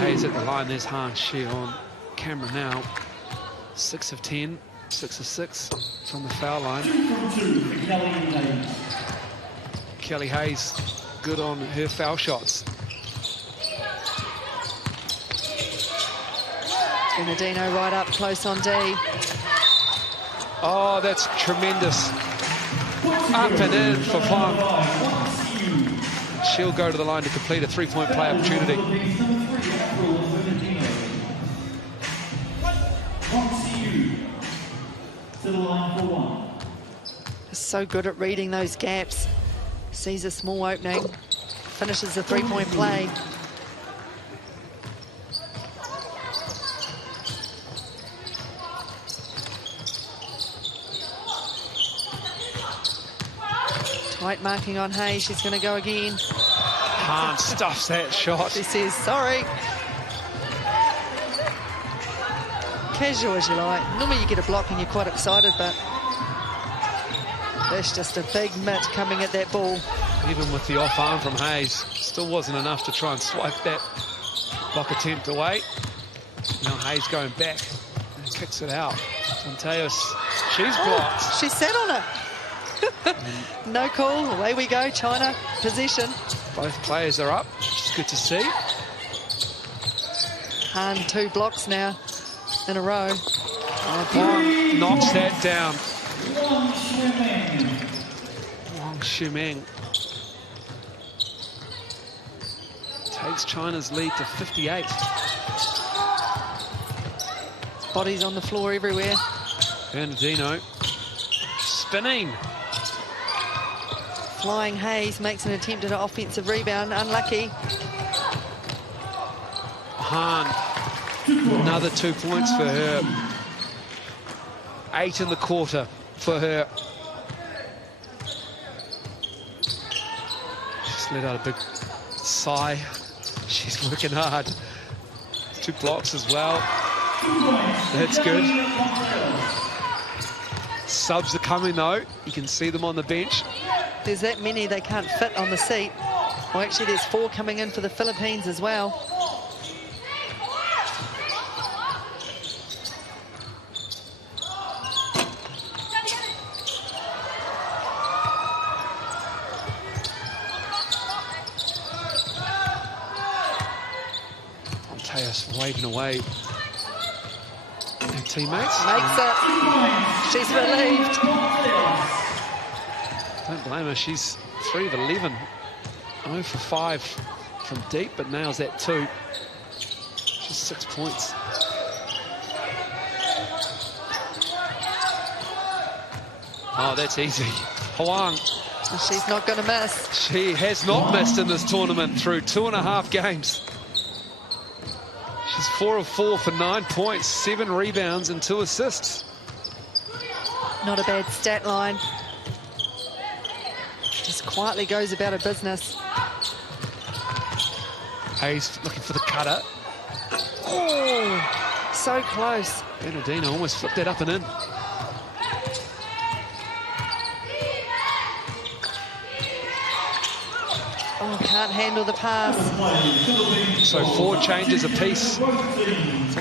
Hayes at the line. There's Han Shi on camera now. 6 of 10, 6 of 6 from the foul line. 2 from 2 for Kelly Hayes. Kelly Hayes, good on her foul shots. Bernardino right up close on D. Oh, that's tremendous. Up and in for Fong. She'll go to the line to complete a 3-point play opportunity. So good at reading those gaps. Sees a small opening, finishes the 3-point play. Tight marking on Hayes, she's going to go again. Han stuffs that shot. She says, sorry. Casual as you like. Normally you get a block and you're quite excited, but there's just a big mitt coming at that ball. Even with the off arm from Hayes, still wasn't enough to try and swipe that block attempt away. Now Hayes going back and kicks it out. Santeos, she's blocked. She sat on it. No call, away we go, China, possession. Both players are up, which is good to see. Han 2 blocks now in a row. Wong knocks that down. Wong Shumeng takes China's lead to 58. Bodies on the floor everywhere. Bernardino spinning. Flying Hayes makes an attempt at an offensive rebound, unlucky. Han, another 2 points for her. 8 in the quarter for her. She's let out a big sigh. She's working hard. 2 blocks as well. That's good. Subs are coming though. You can see them on the bench. There's that many they can't fit on the seat. Well, actually, there's 4 coming in for the Philippines as well. Teos waving away her teammates. Makes it. She's relieved. Don't blame her, she's 3 of 11. 0 for 5 from deep, but nails that 2. She's 6 points. Oh, that's easy. Huang. She's not going to miss. She has not missed in this tournament through 2.5 games. She's 4 of 4 for 9 points, 7 rebounds and 2 assists. Not a bad stat line. Just quietly goes about her business. Hayes looking for the cutter. Oh, so close. Bernardino almost flipped that up and in. Oh, can't handle the pass. So 4 changes apiece. So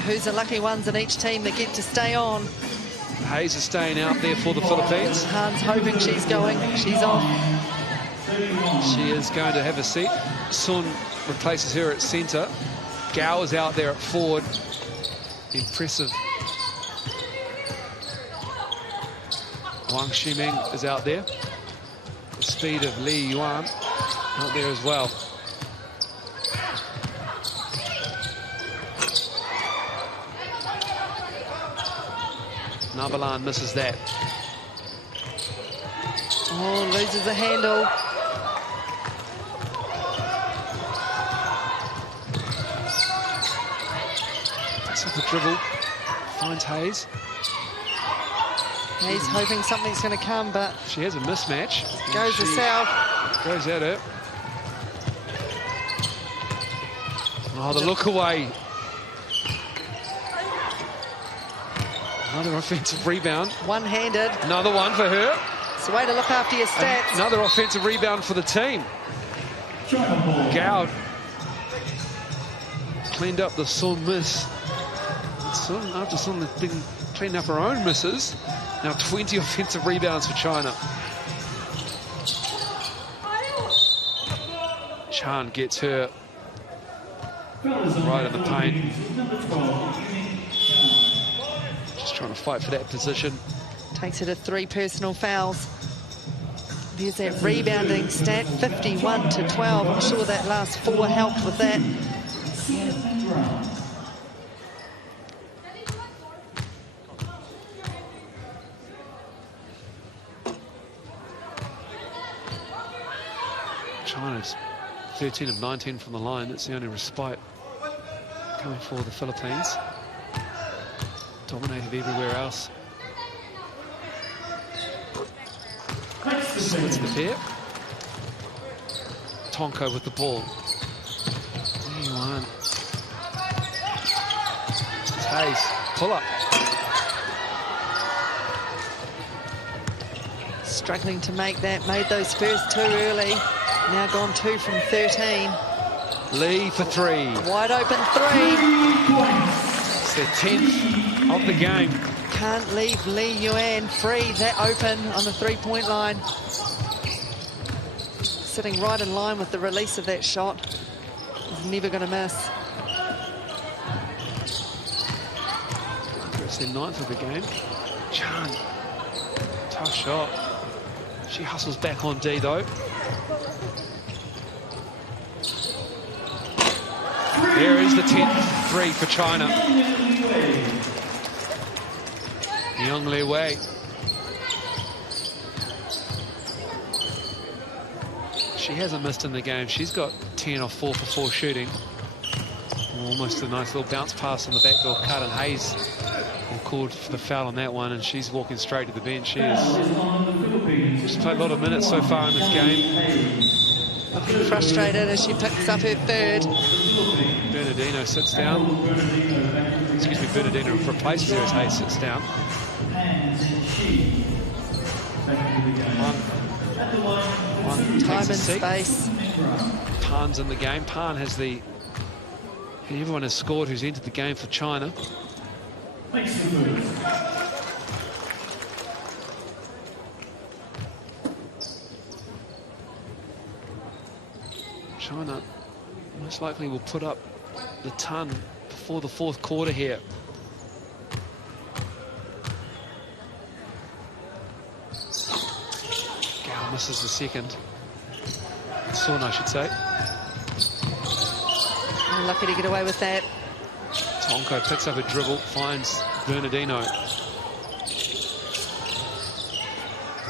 who's the lucky ones in each team that get to stay on? Hayes is staying out there for the Philippines. Han's hoping she's going. She's off. She is going to have a seat. Sun replaces her at centre. Gao is out there at forward. Impressive. Wang Ximing is out there. The speed of Li Yuan out there as well. Nabalan misses that. Oh, loses the handle. Picks up the dribble. Finds Hayes. He's hoping something's going to come, but She has a mismatch. goes She herself. goes at it. Oh, the look away. Another offensive rebound. One-handed. Another one for her. It's a way to look after your stats. Another offensive rebound for the team. Gao cleaned up the Sun miss. Sun, after Sun has been cleaning up her own misses, now 20 offensive rebounds for China. Chan gets her right in the paint. Just trying to fight for that position. Takes her to 3 personal fouls. There's that rebounding stat, 51 to 12. I'm sure that last 4 helped with that. China's 13 of 19 from the line. That's the only respite coming for the Philippines. Dominated everywhere else. Splits the pair. Tonko with the ball. There you are. It's Hayes. Pull up. Struggling to make that. Made those first 2 early. Now gone 2 from 13. Lee for 3. Wide open 3. It's their 10th of the game. Can't leave Li Yuan free that open on the 3-point line. Sitting right in line with the release of that shot. He's never going to miss. It's their 9th of the game. Chan. Tough shot. She hustles back on D though. There is the 10th 3 for China. Yang Li Wei. She hasn't missed in the game. She's got 10 off 4 for 4 shooting. Almost a nice little bounce pass on the backdoor cut, and Hayes called for the foul on that one, and she's walking straight to the bench. She's played a lot of minutes so far in this game. Looking frustrated as she picks up her 3rd. Bernardino sits down. Excuse me, Bernardino replaces her as Hayes sits down. One Time takes a and seat. space. Pan's in the game. Pan has the... Everyone has scored who's entered the game for China. China most likely will put up the ton before the 4th quarter here. Gao misses the 2nd. Sun, I should say. Lucky to get away with that. Tonko picks up a dribble, finds Bernardino.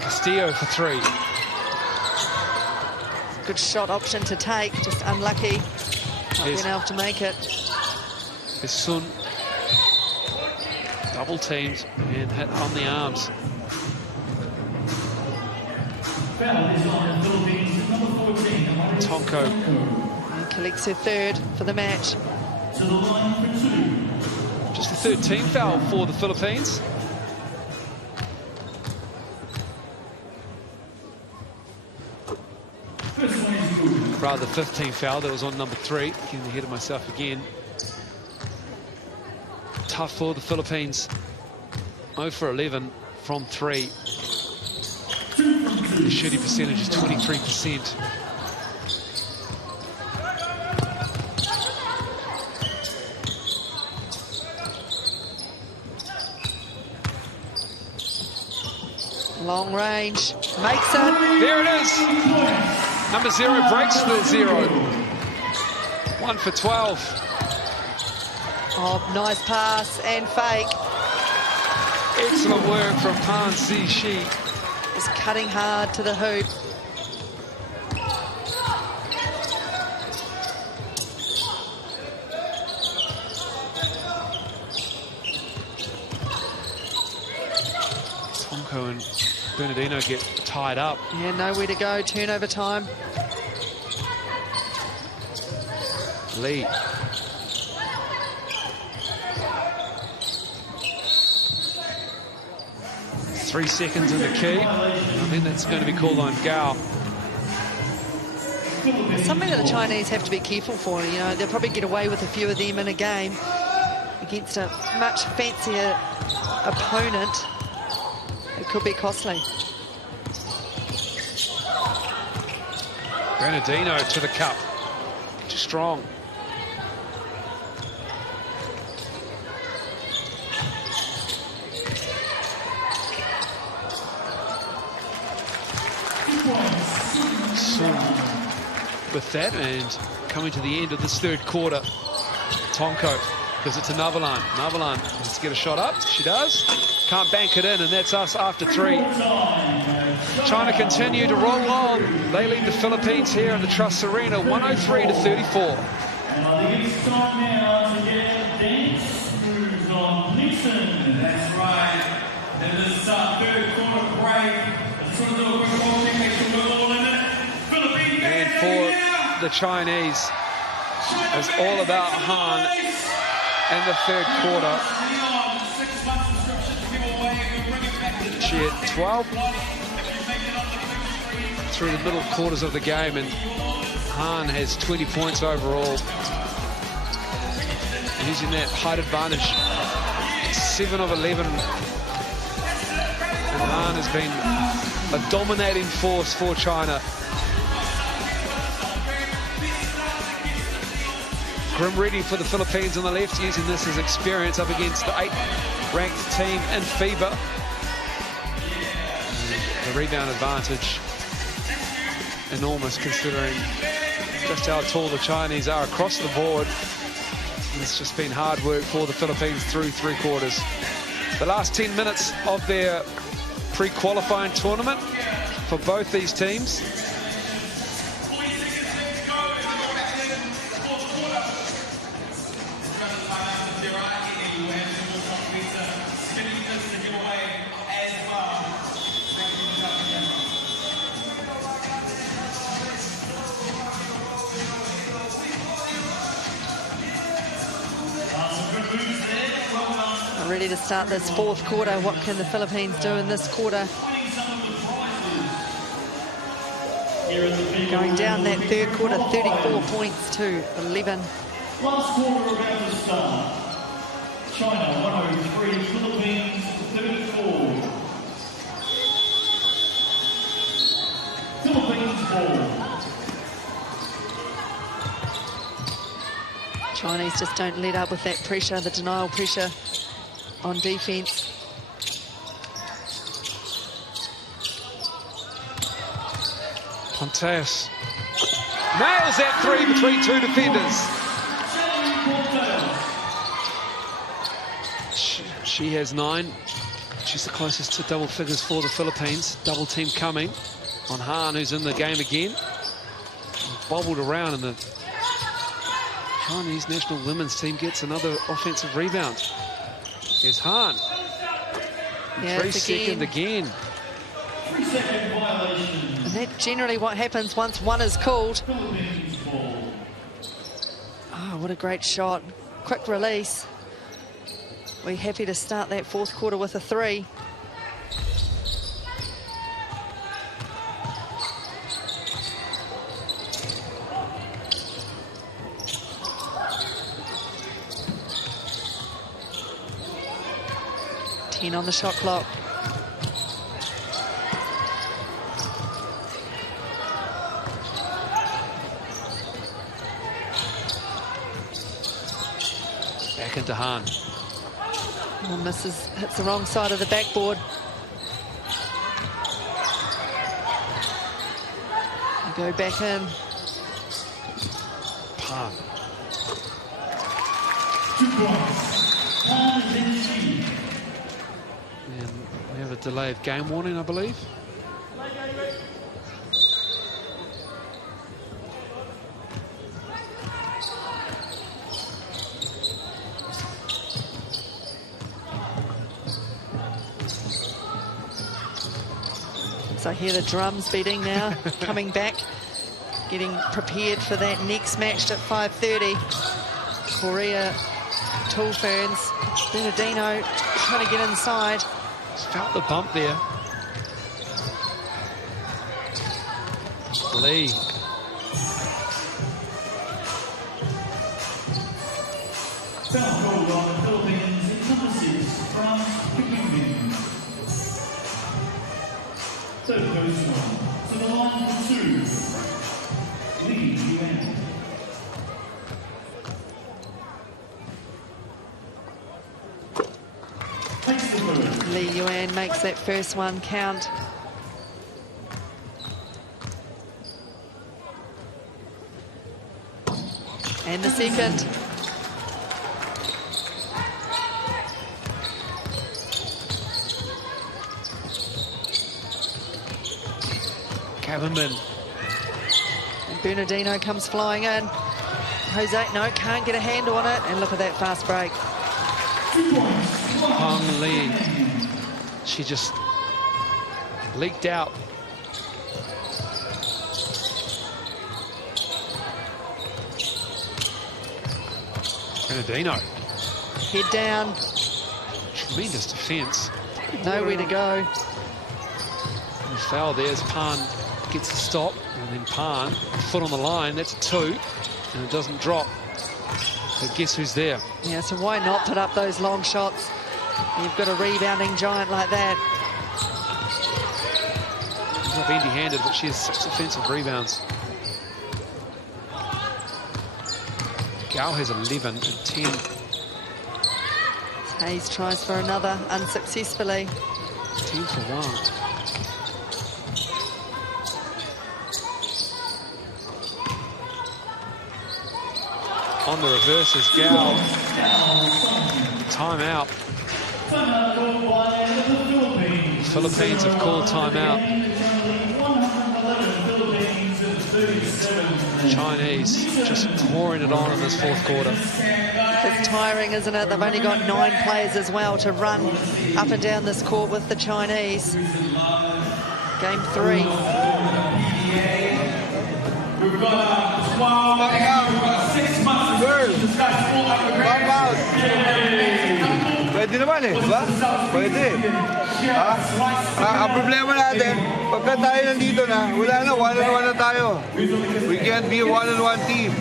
Castillo for 3. Good shot option to take, just unlucky. Not being able to make it. Sun double teamed and hit on the arms. Tonko. And collects her third for the match. Just the third team foul for the Philippines. Rather, the 15th foul that was on number 3. Getting ahead of myself again. Tough for the Philippines. 0 for 11 from 3. The shooting percentage is 23%. Long range, makes it. There it is. Number 0 breaks the 0. 1 for 12. Oh, nice pass and fake. Excellent work from Han Zishi. Just cutting hard to the hoop. Tonko and Bernardino get tied up. Yeah, nowhere to go. Turnover time. Lee. Three seconds in the key. I think that's going to be called on Gao. Something that the Chinese have to be careful for. You know, they'll probably get away with a few of them in a game against a much fancier opponent. It could be costly. Bernardino to the cup. Too strong. Sun with that, and coming to the end of this third quarter, Tonko gives it to Navalan. Navalan needs to get a shot up. She does. Can't bank it in, and that's us after 3. China continue to roll on. They lead the Philippines here in the Trust Arena, 103 to 34. And I think it's time now to get dance moves on Nixon. That's right. In this third quarter break, let's do a little quick walking, make sure we're all in it. Philippines And for the Chinese, it's all about Han in the third quarter. She had 12 through the middle quarters of the game, and Han has 20 points overall. Using that height advantage, 7 of 11. And Han has been a dominating force for China. Grim reading for the Philippines on the left, using this as experience up against the 8th-ranked team in FIBA. The rebound advantage, enormous considering just how tall the Chinese are across the board. And it's just been hard work for the Philippines through 3 quarters. The last 10 minutes of their pre-qualifying tournament for both these teams. Ready to start this 4th quarter. What can the Philippines do in this quarter? Going down that 3rd quarter, 34 points to 11. Last quarter about to start. China 103, Philippines 34. Philippines ball. Chinese just don't let up with that pressure, the denial pressure on defense. Pontes nails that 3 between 2 defenders. She has 9. She's the closest to double figures for the Philippines. Double team coming on Han, who's in the game again. Bobbled around in the Chinese national women's team gets another offensive rebound. Here's Han. Yeah, 3 second again. 3 second violation. And that's generally what happens once one is called. Philippines ball. Oh, what a great shot. Quick release. We're happy to start that fourth quarter with a 3. On the shot clock. Back into Han. Oh, misses, hits the wrong side of the backboard. Go back in. Pan. 2 points. Han is in sheet. And we have a delay of game warning, I believe. So I hear the drums beating now, coming back, getting prepared for that next match at 5:30. Korea, Tall Ferns, Bernardino trying to get inside. Just felt the bump there. Lee. Foul called on the Philippines. It's number 6 from Philippines. Third person to the line for 2. Lee Yuan. Takes the first. Lee Yuan makes that first one count. And the second. Cavenman. And Bernardino comes flying in. Jose, no, can't get a handle on it. And look at that fast break. 2 points. Hong Lee. She just leaked out. Bernardino. Head down. Tremendous defence. Nowhere to go. And foul there as Pan gets the stop. And then Pan, foot on the line. That's a 2. And it doesn't drop. So guess who's there? Yeah, so why not put up those long shots? You've got a rebounding giant like that. She's not empty-handed, but she has 6 offensive rebounds. Gao has 11 and 10. Hayes tries for another, unsuccessfully. 10 for 1. On the reverse is Gao. Timeout. Timeout called by the Philippines. Philippines have called timeout. 111 Philippines and 37. Chinese just pouring it on in this fourth quarter. It's tiring, isn't it? They've only got 9 players as well to run up and down this court with the Chinese. Game 3. We've got 6 months to discuss full Timeout. Pwede naman eh, di ba? Pwede. Ang problema natin, pagka tayo nandito na, wala na, one-on-one na tayo. We can't be a one-on-one team.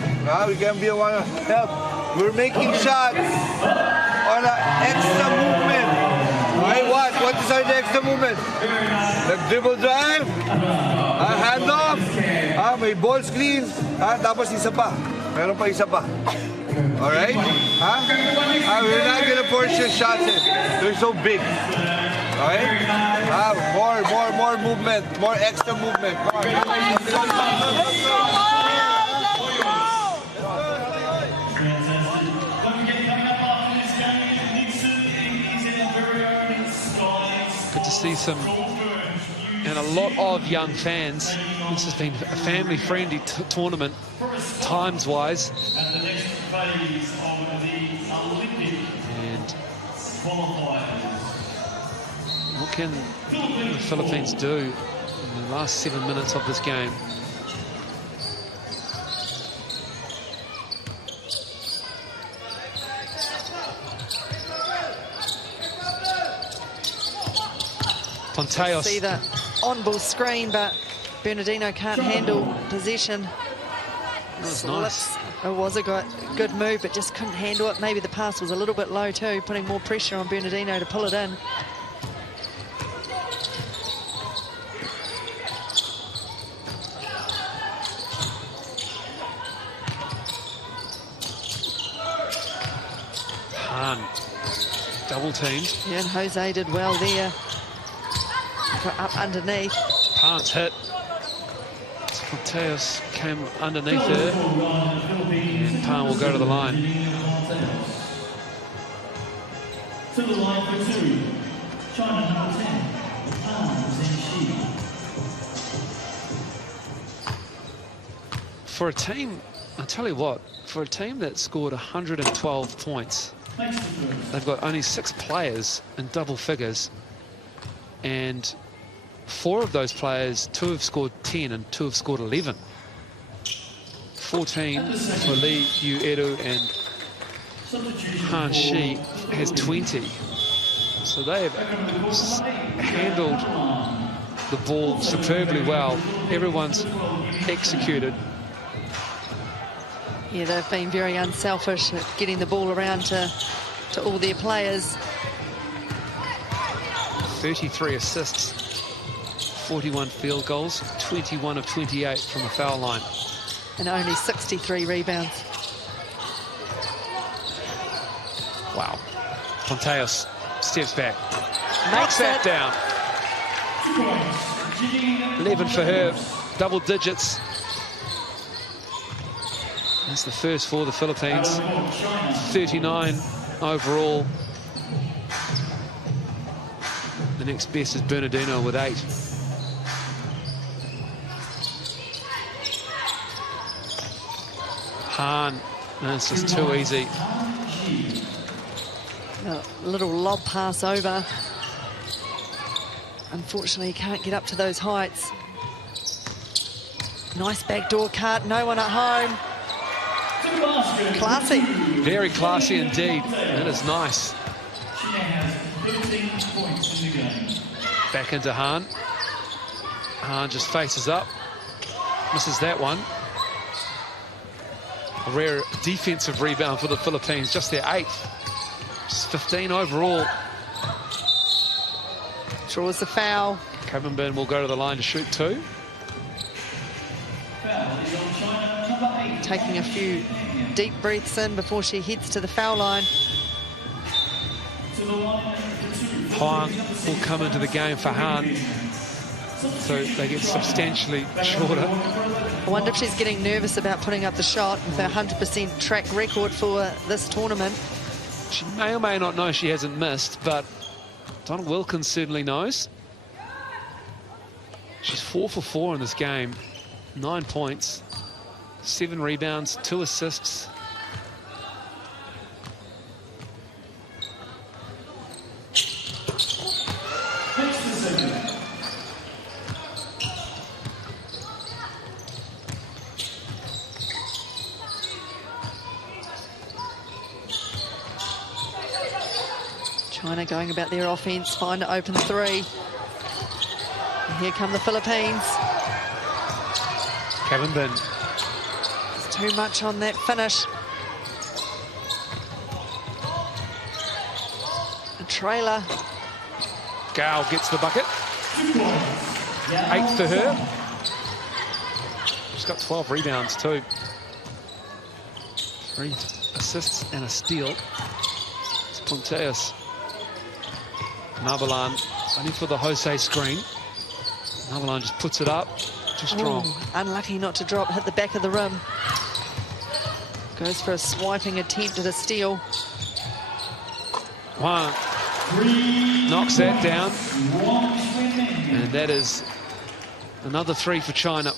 We can't be a one-on-one. Help. We're making shots on an extra movement. Okay, what is our extra movement? Nag-dribble drive, hand off, may ball screen, tapos isa pa. Meron pa isa pa. Alright? We're not gonna force your shots in. They're so big. Alright? More movement, more extra movement. Come on. Good to see some, and a lot of young fans. This has been a family-friendly tournament, times-wise. phase of the Olympic And qualifiers. what can the Philippines do in the last 7 minutes of this game? Ponteos. See the on-ball screen, but Bernardino can't handle possession. That was nice. It was a good move, but just couldn't handle it. Maybe the pass was a little bit low too, putting more pressure on Bernardino to pull it in. Hahn, double teamed. Yeah, and Jose did well there. Got up underneath. Parnt's hit. Ponteos came underneath her. And Parnt will go to the line. To the line for 2, China number 10, For a team, I'll tell you what, for a team that scored 112 points, they've got only 6 players in double figures, and 4 of those players, 2 have scored 10 and 2 have scored 11. 14 for Lee Yu-Edu, and Han Shi has 20. So they have handled the ball superbly well. Everyone's executed. Yeah, they've been very unselfish at getting the ball around to all their players. 33 assists. 41 field goals, 21 of 28 from the foul line. And only 63 rebounds. Wow. Ponteos steps back. Makes Knocks that it. down. 11 for her, double digits. That's the first for the Philippines. 39 overall. The next best is Bernardino with 8. Hahn, no, it's just too easy. A little lob pass over. Unfortunately, he can't get up to those heights. Nice backdoor cut, no one at home. Classy. Very classy indeed. That is nice. Back into Hahn. Hahn just faces up. Misses that one. A rare defensive rebound for the Philippines, just their 8th. Just 15 overall. Draws the foul. Covenburn will go to the line to shoot 2. Taking a few deep breaths in before she heads to the foul line. Huang will come into the game for Hahn. So they get substantially shorter. I wonder if she's getting nervous about putting up the shot with her 100% track record for this tournament. She may or may not know she hasn't missed, but Donald Wilkins certainly knows. She's 4 for 4 in this game. 9 points, 7 rebounds, 2 assists. China going about their offense, find an open 3. And here come the Philippines. Covenburn. It's too much on that finish. A trailer. Gao gets the bucket. 8 for her. She's got 12 rebounds too. 3 assists and a steal. It's Ponteos. Nabalan only for the Jose screen. Nabalan just puts it up. Too strong. Ooh, unlucky not to drop, hit the back of the rim. Goes for a swiping attempt at a steal. One. Knocks that down. And that is another 3 for China.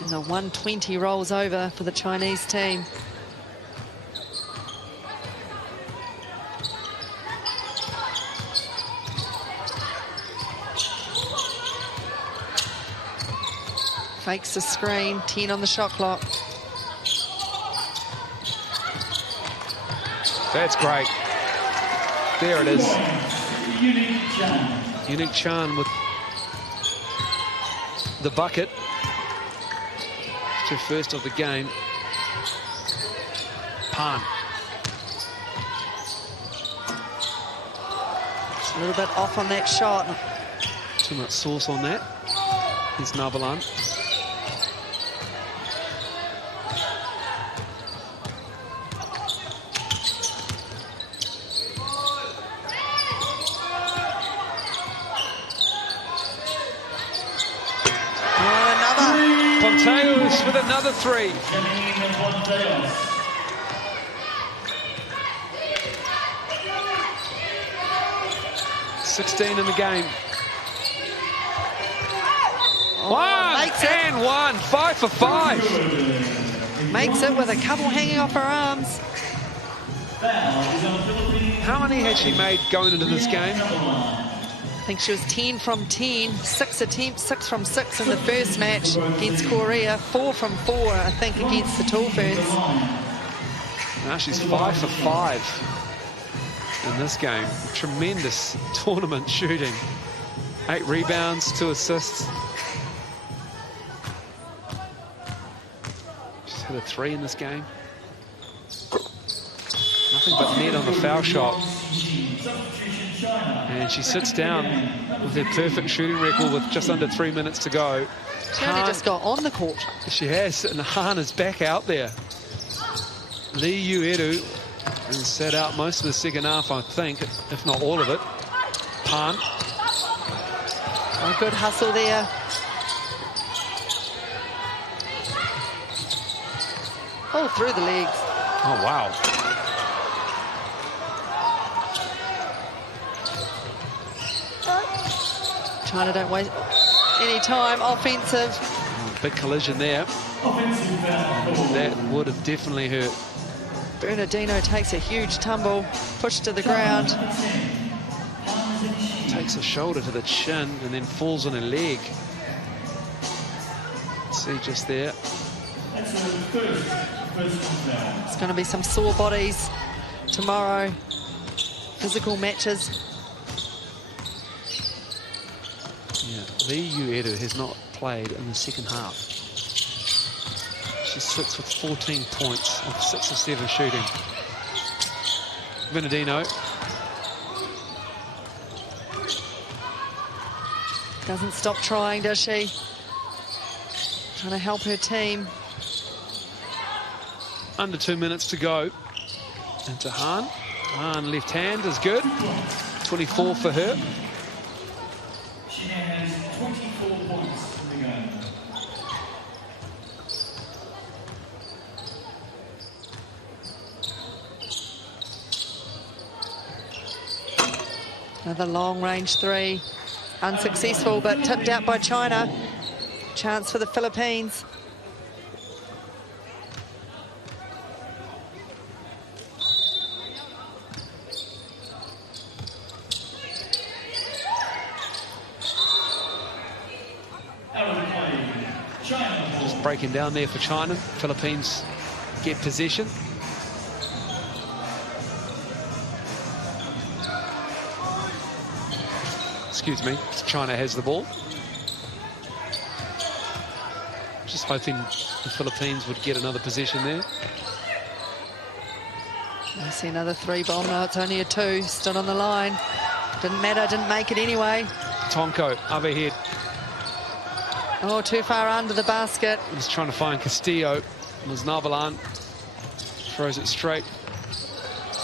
And the 120 rolls over for the Chinese team. Fakes the screen, 10 on the shot clock. That's great. There it is. Unique Chan with the bucket. It's her first of the game. Pan. A little bit off on that shot. Too much sauce on that. Here's Nabalan. Ponteos with another three. 16 in the game. Makes it. And one. 5 for 5. Makes it with a couple hanging off her arms. How many had she made going into this game? I think she was 10 from 10, 6 attempts, 6 from 6 in the first match against Korea, 4 from 4, I think, against the Tall Ferns. Now she's 5 for 5 in this game. Tremendous tournament shooting. 8 rebounds, 2 assists. She's hit a 3 in this game. Nothing but net on the foul shot. And she sits down with her perfect shooting record with just under 3 minutes to go. She only just got on the court. She has, and Han is back out there. Lee Yu-Eru has sat out most of the second half, I think, if not all of it. Pan. A good hustle there. Oh, through the legs. Oh, wow. China don't waste any time. Offensive. Big collision there. That would have definitely hurt. Bernardino takes a huge tumble, pushed to the ground. Takes a shoulder to the chin and then falls on her leg. See just there. It's going to be some sore bodies tomorrow. Physical matches. Yeah, Lee Yu-Eru has not played in the second half. She sits with 14 points off 6 of 7 shooting. Bernardino. Doesn't stop trying, does she? Trying to help her team. Under 2 minutes to go. Into Han. Han left hand is good. 24 for her. She now has 24 points in the game. Another long-range three. Unsuccessful, but tipped out by China. Chance for the Philippines. Just breaking down there for China. Philippines get possession. Excuse me, China has the ball. Just hoping the Philippines would get another possession there. I see another three ball. No, it's only a 2. Stood on the line. Didn't matter, didn't make it anyway. Tonko overhead. Oh, too far under the basket. He's trying to find Castillo. Nabalan throws it straight.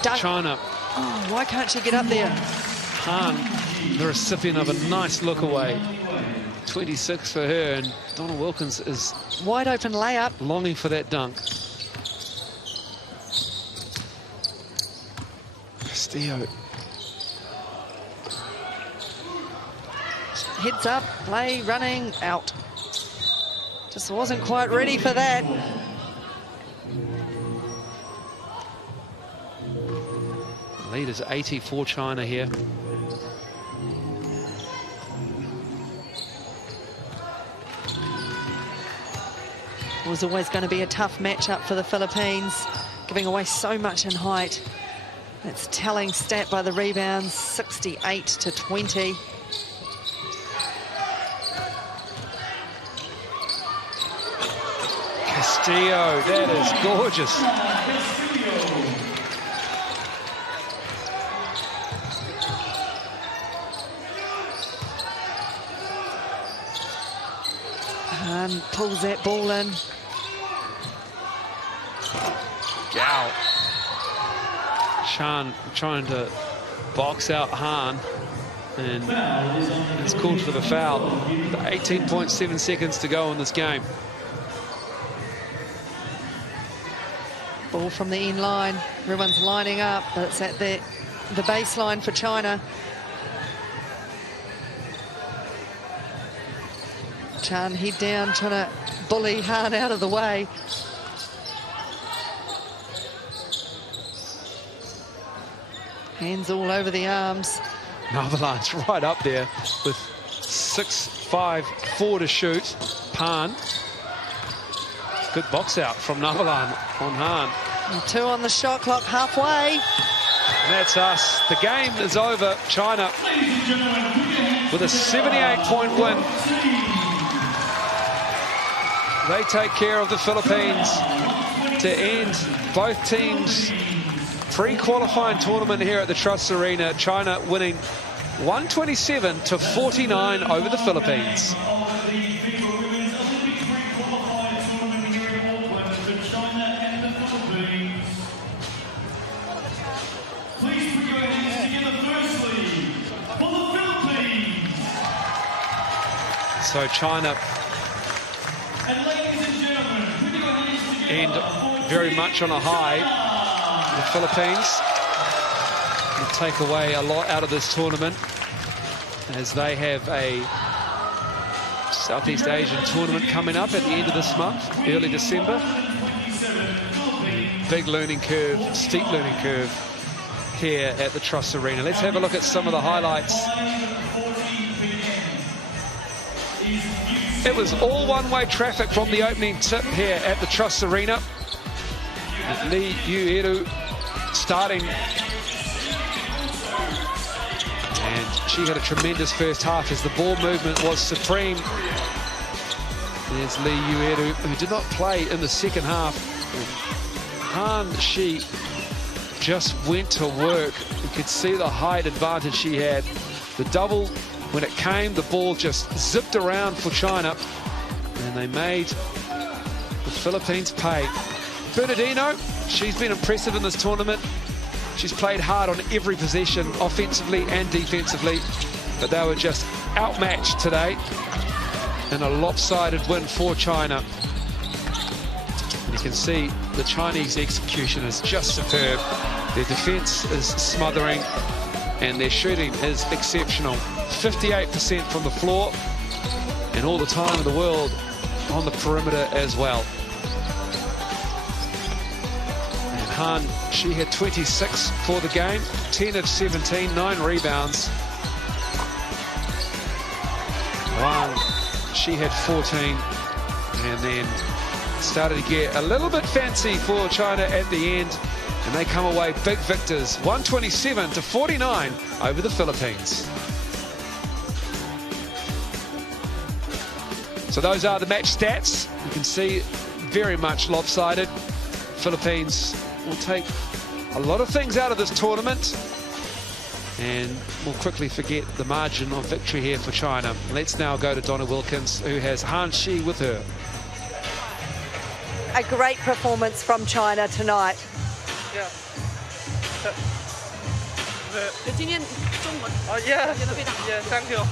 China. Oh, why can't she get up there? Han, the recipient of a nice look away. 26 for her, and Donna Wilkins is wide open layup. Longing for that dunk. Castillo. Heads up, play, running, out. Just wasn't quite ready for that. Lead is 84 China here. was always going to be a tough matchup for the Philippines, giving away so much in height. That's telling stat by the rebounds, 68-20. Castillo, that is gorgeous. Hahn pulls that ball in. Gao. Shan trying to box out Hahn, and it's called for the foul. 18.7 seconds to go in this game. Ball from the end line. Everyone's lining up, but it's at the baseline for China. Chan head down, trying to bully Hahn out of the way. Hands all over the arms. Navalan's right up there with 6-5-4 to shoot. Pan. Good box out from Navalan on Hahn. And 2 on the shot clock, halfway. And that's us. The game is over. China with a 78-point win. They take care of the Philippines to end both teams' pre-qualifying tournament here at the Trust Arena. China winning 127-49 over the Philippines. So China end very much on a high. The Philippines will take away a lot out of this tournament, as they have a Southeast Asian tournament coming up at the end of this month, early December. Big learning curve, steep learning curve here at the Trust Arena. Let's have a look at some of the highlights. It was all one-way traffic from the opening tip here at the Trust Arena. With Lee Yu-Eru starting. And she had a tremendous first half as the ball movement was supreme. There's Lee Yu-Eru, who did not play in the second half. Han, she just went to work. You could see the height advantage she had. The double, when it came, the ball just zipped around for China, and they made the Philippines pay. Bernardino, she's been impressive in this tournament. She's played hard on every possession, offensively and defensively, but they were just outmatched today in a lopsided win for China. And you can see the Chinese execution is just superb. Their defense is smothering, and their shooting is exceptional. 58% from the floor, and all the time in the world on the perimeter as well. And Han, she had 26 for the game, 10 of 17, 9 rebounds. Wang, she had 14, and then started to get a little bit fancy for China at the end, and they come away big victors, 127-49 over the Philippines. So those are the match stats. You can see very much lopsided. Philippines will take a lot of things out of this tournament, and we'll quickly forget the margin of victory here for China. Let's now go to Donna Wilkins, who has Han Shi with her. A great performance from China tonight. Yeah. Yeah, thank you.